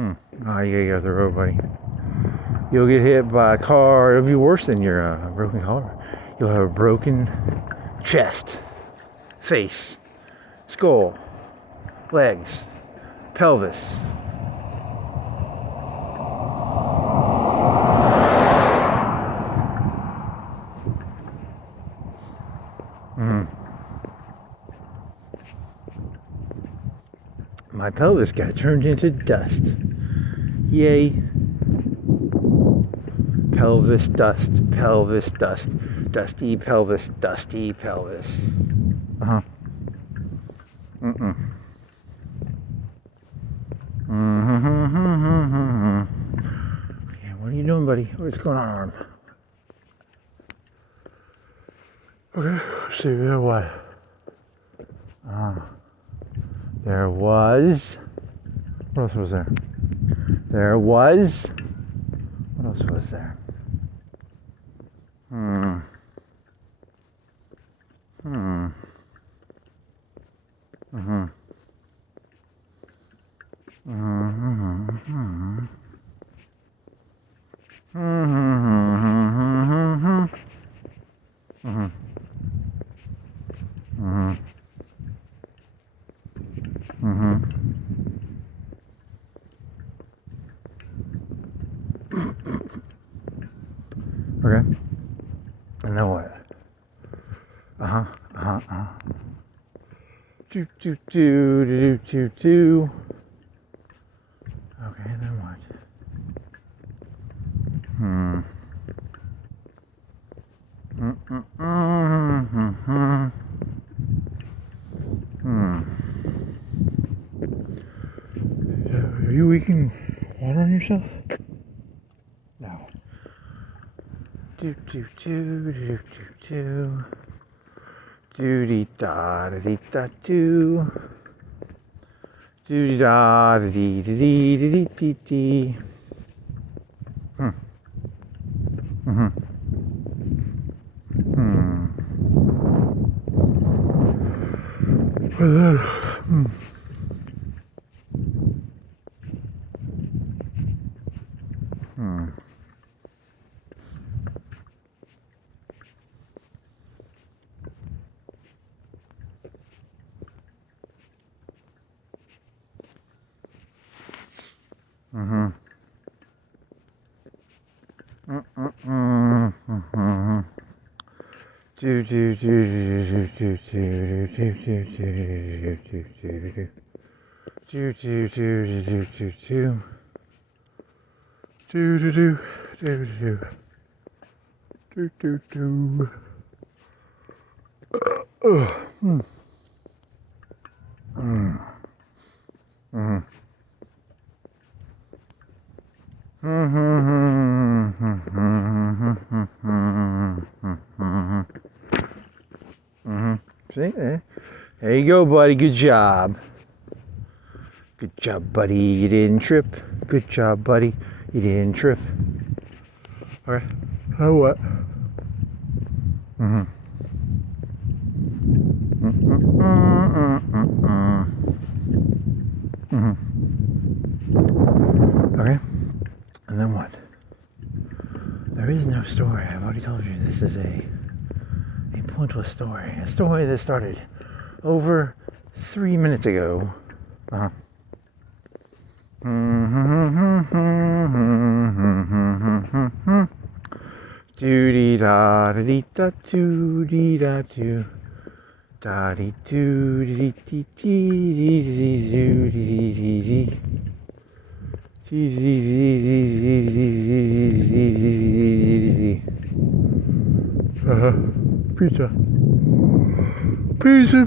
you gotta get off the road, buddy. You'll get hit by a car. It'll be worse than your broken collar. You'll have a broken chest, face, skull, legs, pelvis. My pelvis got turned into dust. Yay. Pelvis dust, pelvis dust, dusty pelvis, dusty pelvis. Okay, what are you doing, buddy? What's going on, arm? Okay, let's see, there what? There was. What else was there? There was. What else was there? Okay. And then what? Do. Okay, and then what? Are you leaking water on yourself? No. Do. Doody da dee da do. Doody da dee dee dee dee dee. See, there you go, buddy. Good job. Good job, buddy. You didn't trip. Good job, buddy. You didn't trip. All right. Oh, what? Okay. And then what? There is no story. I've already told you this is a pointless story. A story that started over 3 minutes ago. Doody da dee da doo dee da doo. Da dee doo dee dee dee dee dee dee dee dee. Pizza. Pizza.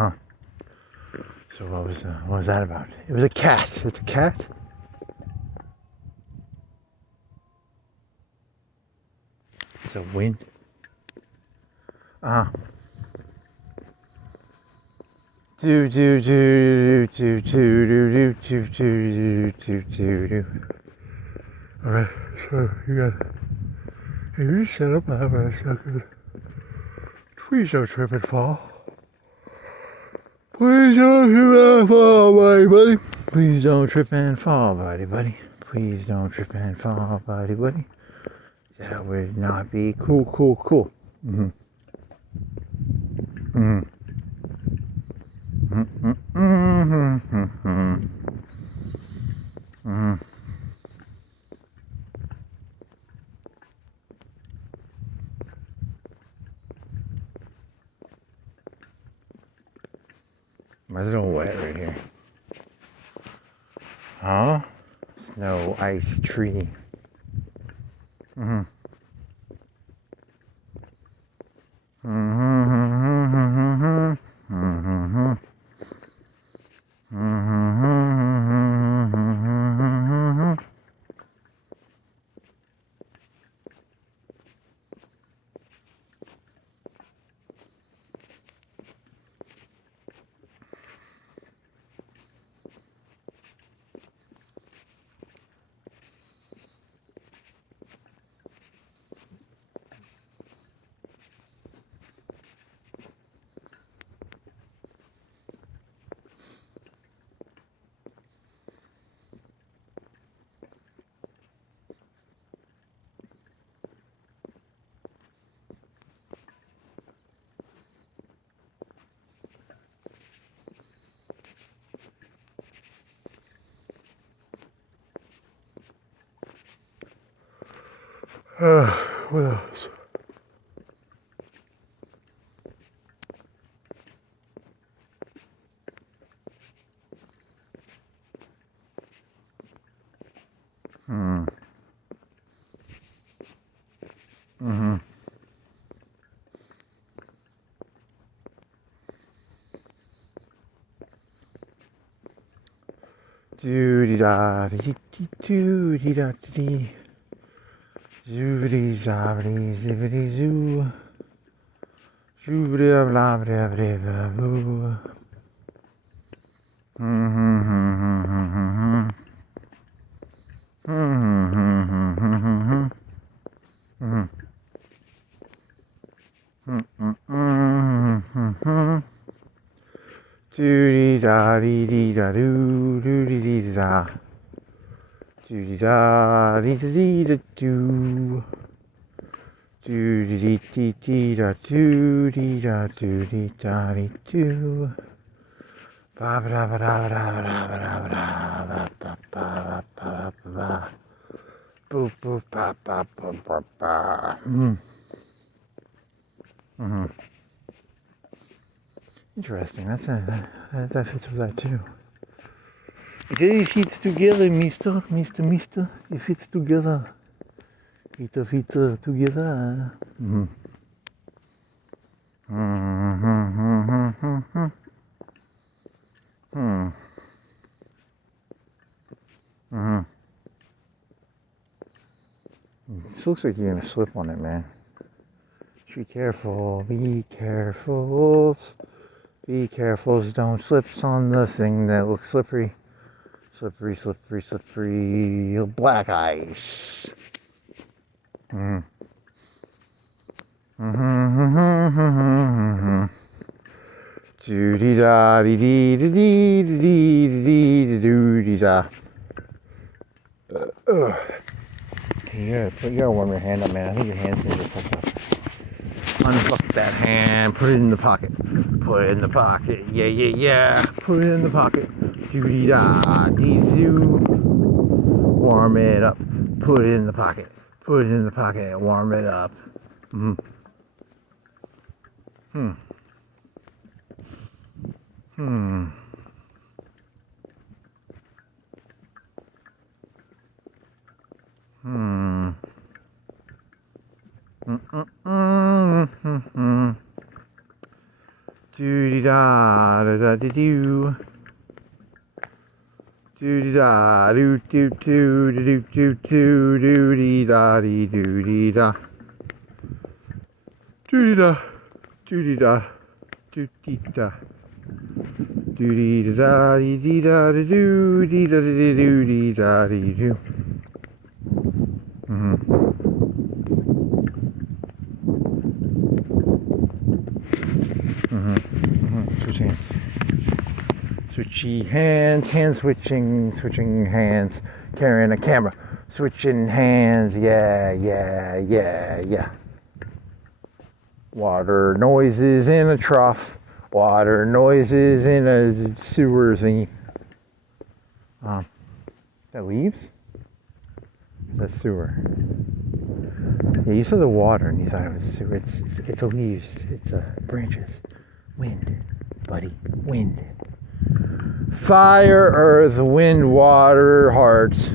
Uh-huh. So what was that about? It was a cat. It's a cat? It's a wind. Uh-huh. Do do do do do do do do do do do. Alright, so you got. Hey, you set up. I have a second. Please don't trip and fall. Please don't trip and fall, buddy. Please don't trip and fall, buddy. Please don't trip and fall, buddy. That would not be cool. Mm-hmm. Mm-hmm. Mm-hmm. Mm-hmm. Mm-hmm. Why is it all wet right here? Huh? Snow, ice, tree. Mm-hmm. What else? Mm-hmm. Doody da dee dee dee da dee. Zoobity zobbity zibbity zoo. Zoobity blah blah blah blah boo. Doody da dee dee da doo doody dee da. Doody da dee dee da doo. Doody dee dee dee da doody da doody da dee doo. Ba ba ba da ba da ba da ba da ba da ba ba ba ba ba. Boop boop ba ba ba ba ba. Interesting. That fits with that too. It fits together, mister. It fits together. It fits together. Mm-hmm. This looks like you're gonna slip on it, man. Be careful. Be careful. Be careful. Don't slip on the thing that looks slippery. Slippery. Black ice. Doody da dee dee dee dee dee dee doody da. You gotta warm your hand up, man. I think your hand's gonna get fucked up. Unfuck that hand. Put it in the pocket. Yeah. Put it in the pocket. Doody da dee doo. Warm it up. Put it in the pocket. Warm it up. doo da da da doo. Doo da doo doo doo doo doo doo doo dee da dee doo dee da. Doo da doo da doo dee da. Doo dee da dee dee da doo dee da dee doo dee da dee doo. Switch hands. Switchy hands, hand switching, switching hands, carrying a camera, switching hands, yeah. Water noises in a trough, water noises in a sewer thingy. That leaves? That's sewer. Yeah, you saw the water and you thought it was sewer. It's the leaves, it's branches. Wind, buddy, wind. Fire, earth, wind, water, hearts.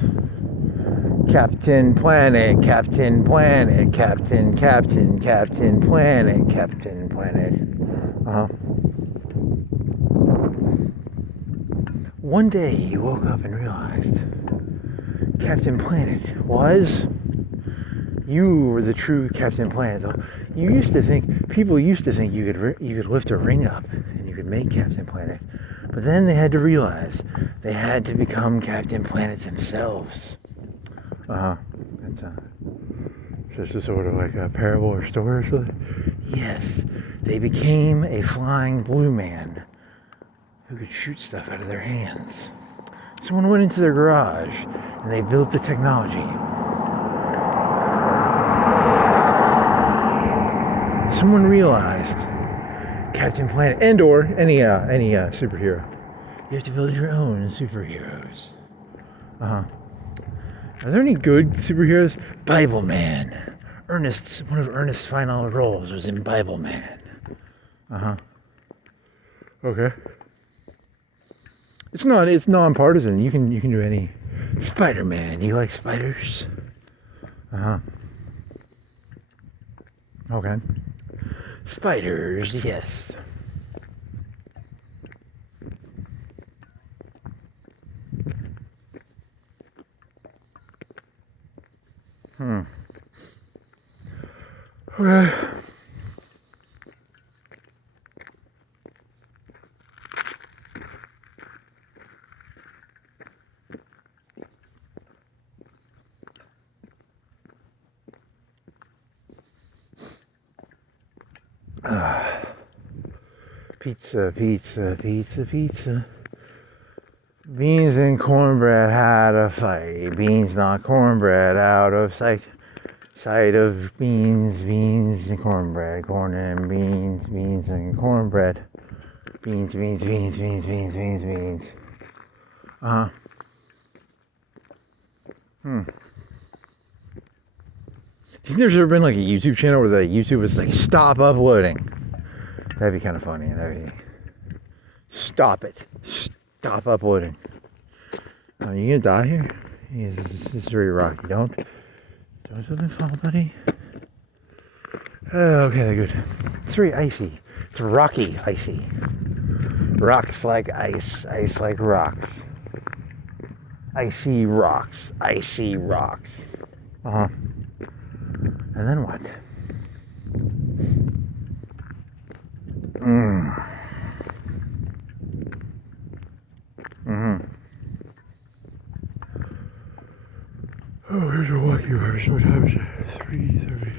Captain Planet, Captain Planet, Captain Planet, Captain Planet. One day he woke up and realized Captain Planet was... You were the true Captain Planet, though. People used to think you could lift a ring up and you could make Captain Planet. But then they had to realize they had to become Captain Planets themselves. That's just a sort of like a parable or story or something. Yes, they became a flying blue man who could shoot stuff out of their hands. Someone went into their garage and they built the technology. Someone realized Captain Planet and or any superhero. You have to build your own superheroes. Are there any good superheroes? Bible Man. One of Ernest's final roles was in Bible Man. Okay. It's non-partisan. You can do any. Spider-Man. You like spiders? Okay. Spiders, yes. Okay. Pizza. Beans and cornbread had a fight. Beans not cornbread out of sight. Sight of beans and cornbread. Corn and beans and cornbread. Beans. Do you think there's ever been like a YouTube channel where the YouTube is like, stop uploading? That'd be kind of funny. Stop it. Stop uploading. Are you gonna die here? This is very rocky. Don't something fall, buddy. Okay, they're good. It's very icy. It's rocky, icy. Rocks like ice like rocks. Icy rocks. And then what? Oh, here's a walkie hours. What time is it? 3:30.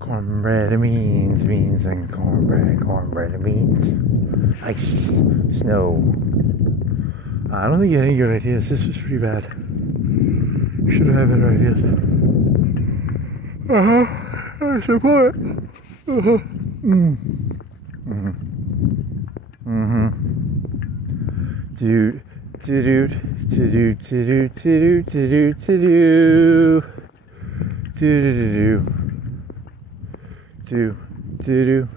Cornbread and beans and cornbread and beans. Ice, snow. I don't think you had any good ideas. This was pretty bad. You should have had better ideas. I support. Dude. To-do, to-do, to-do, to-do, to-do. Do-do-do-do. Do, do-do.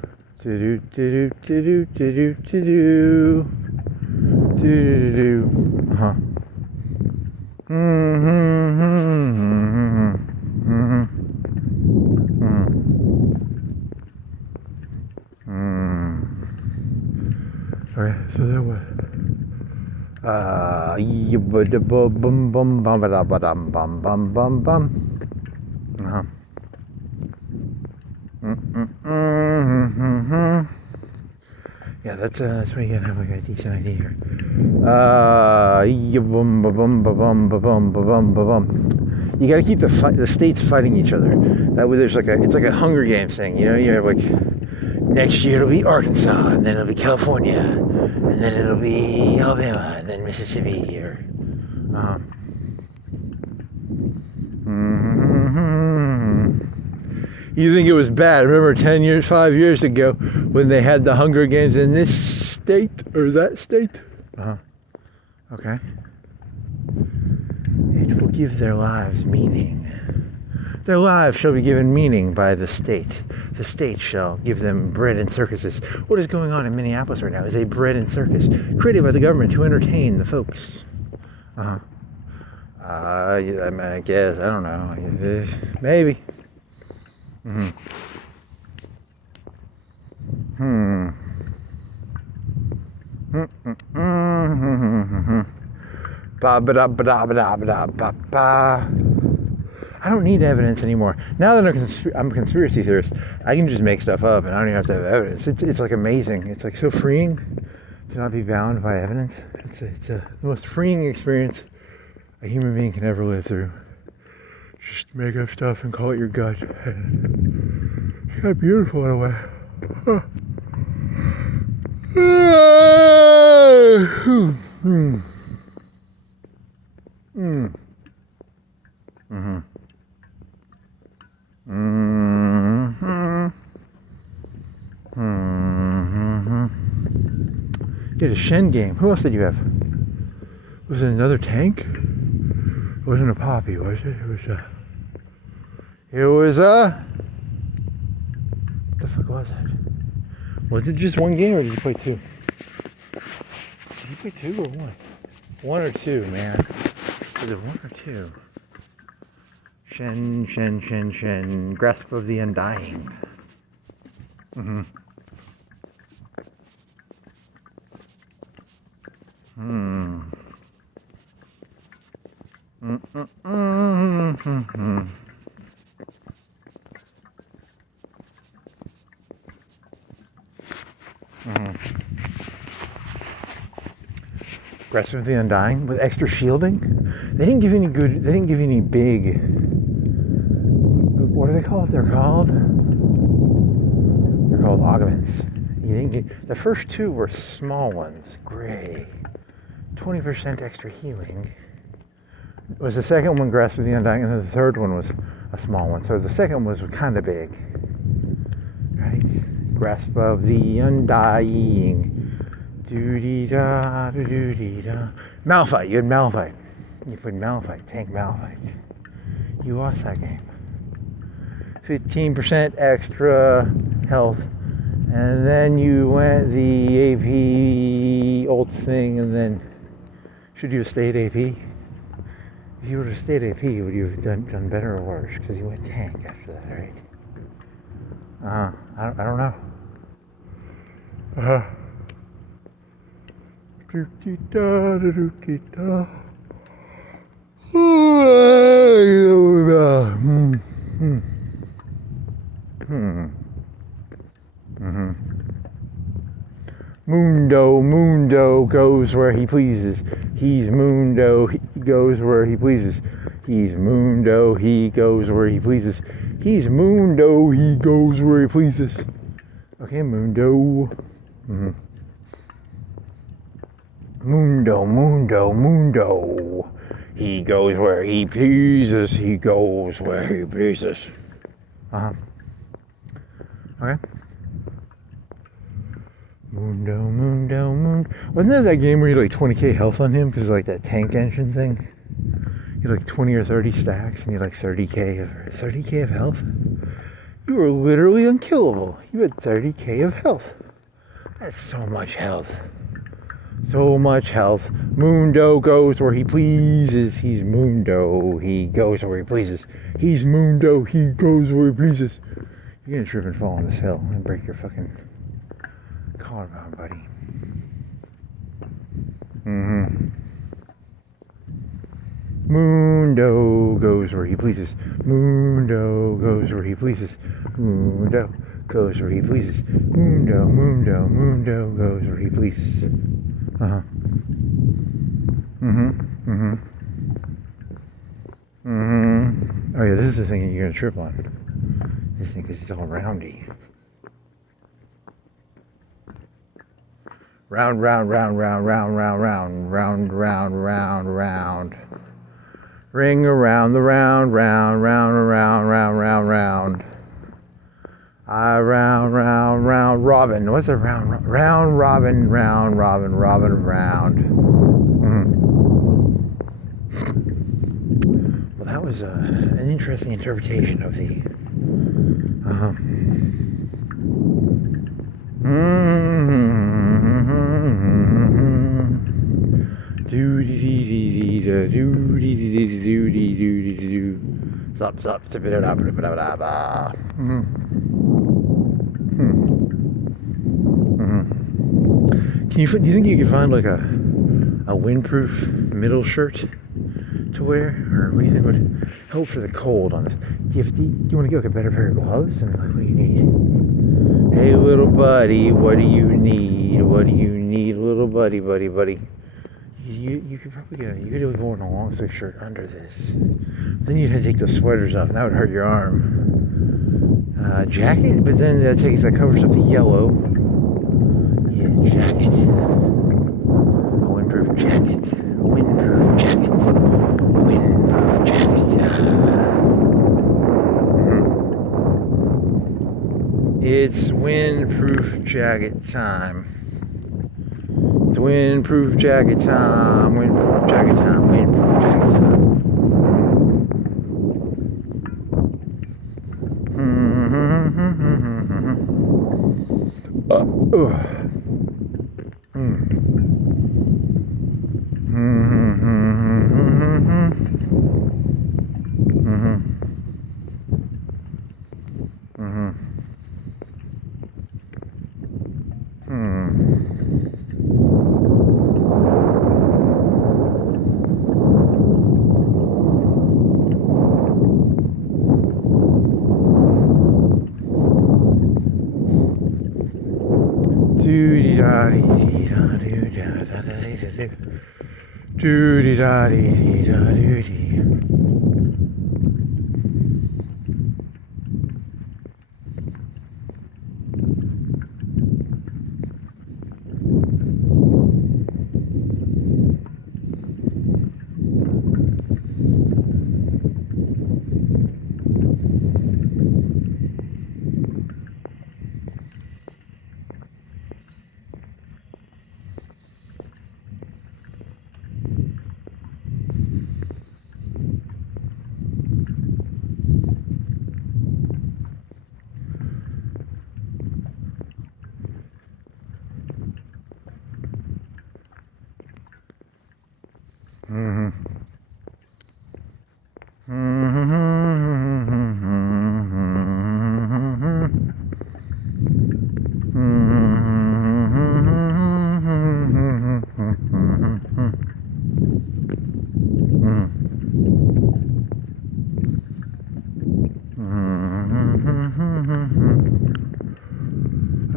Do-do, do-do, do-do, do-do, do-do. Do-do-do-do. Uh-huh. Okay, so then what? Bum bum bum bum bum bum bum bum. Uh-huh. Yeah, that's where you can have like a decent idea here. Bum bum bum bum bum bum. You got to keep the states fighting each other. That way, there's it's like a Hunger Games thing. You know, you have like next year it'll be Arkansas, and then it'll be California, and then it'll be Alabama, and then Mississippi, or You think it was bad? Remember 5 years ago, when they had the Hunger Games in this state or that state? Okay. It will give their lives meaning. Their lives shall be given meaning by the state. The state shall give them bread and circuses. What is going on in Minneapolis right now is a bread and circus created by the government to entertain the folks. I guess, I don't know. Maybe. I don't need evidence anymore. Now that I'm a conspiracy theorist, I can just make stuff up and I don't even have to have evidence. It's like amazing. It's like so freeing to not be bound by evidence. It's the most freeing experience a human being can ever live through. Just make up stuff and call it your gut. It's kind of beautiful in a way. You had a Shen game. Who else did you have? Was it another tank? It wasn't a Poppy, was it? It was what the fuck was it? Was it just one game or did you play two? Did you play two or one? One or two, man. Was it one or two? Shen. Grasp of the Undying. Grasp of the Undying with extra shielding. They didn't give you any big. What are they called? They're called augments. You didn't get the first two were small ones, gray. 20% extra healing. It was the second one, Grasp of the Undying, and then the third one was a small one. So the second one was kind of big, right? Grasp of the Undying. Do-dee-da, do-dee-da. Malphite, you had Malphite. You put Malphite, tank Malphite. You lost that game. 15% extra health. And then you went the AP ult thing, and then should you have stayed AP? If you would have stayed AP, would you have done better or worse? Because you went tank after that, right? I don't know. Mundo goes where he pleases. He's Mundo, he goes where he pleases. He's Mundo, he goes where he pleases. He's Mundo, he goes where he pleases. Okay, Mundo. Mundo. He goes where he pleases. He goes where he pleases. Okay. Moon. Wasn't there that game where you had like 20k health on him because like that tank engine thing? You had like 20 or 30 stacks and you had like 30k of health. You were literally unkillable. You had 30k of health. That's so much health. So much health. Mundo goes where he pleases. He's Mundo. He goes where he pleases. He's Mundo. He goes where he pleases. You're gonna trip and fall on this hill and break your fucking collarbone, buddy. Mundo goes where he pleases. Mundo goes where he pleases. Mundo goes where he pleases. Mundo goes where he pleases. Oh yeah, this is the thing you're gonna trip on. This thing, because it's all roundy. Round. Ring around the round. Round robin. What's a round? Round robin. Well, that was an interesting interpretation of the. Stop. Do you think you can find like a windproof middle shirt to wear, or what do you think would help for the cold on this? Do you want to get like a better pair of gloves? I mean, like, what do you need? Hey, little buddy, what do you need? What do you need, little buddy? You could probably you could have worn a long sleeve shirt under this. Then you'd have to take the sweaters off, and that would hurt your arm. Jacket, but then that covers up the yellow. Yeah, jacket. A windproof jacket. It's windproof jacket time. It's windproof jacket time.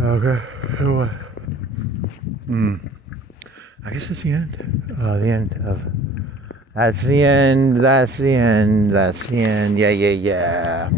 Okay, what? I guess it's the end. The end of. That's the end. Yeah.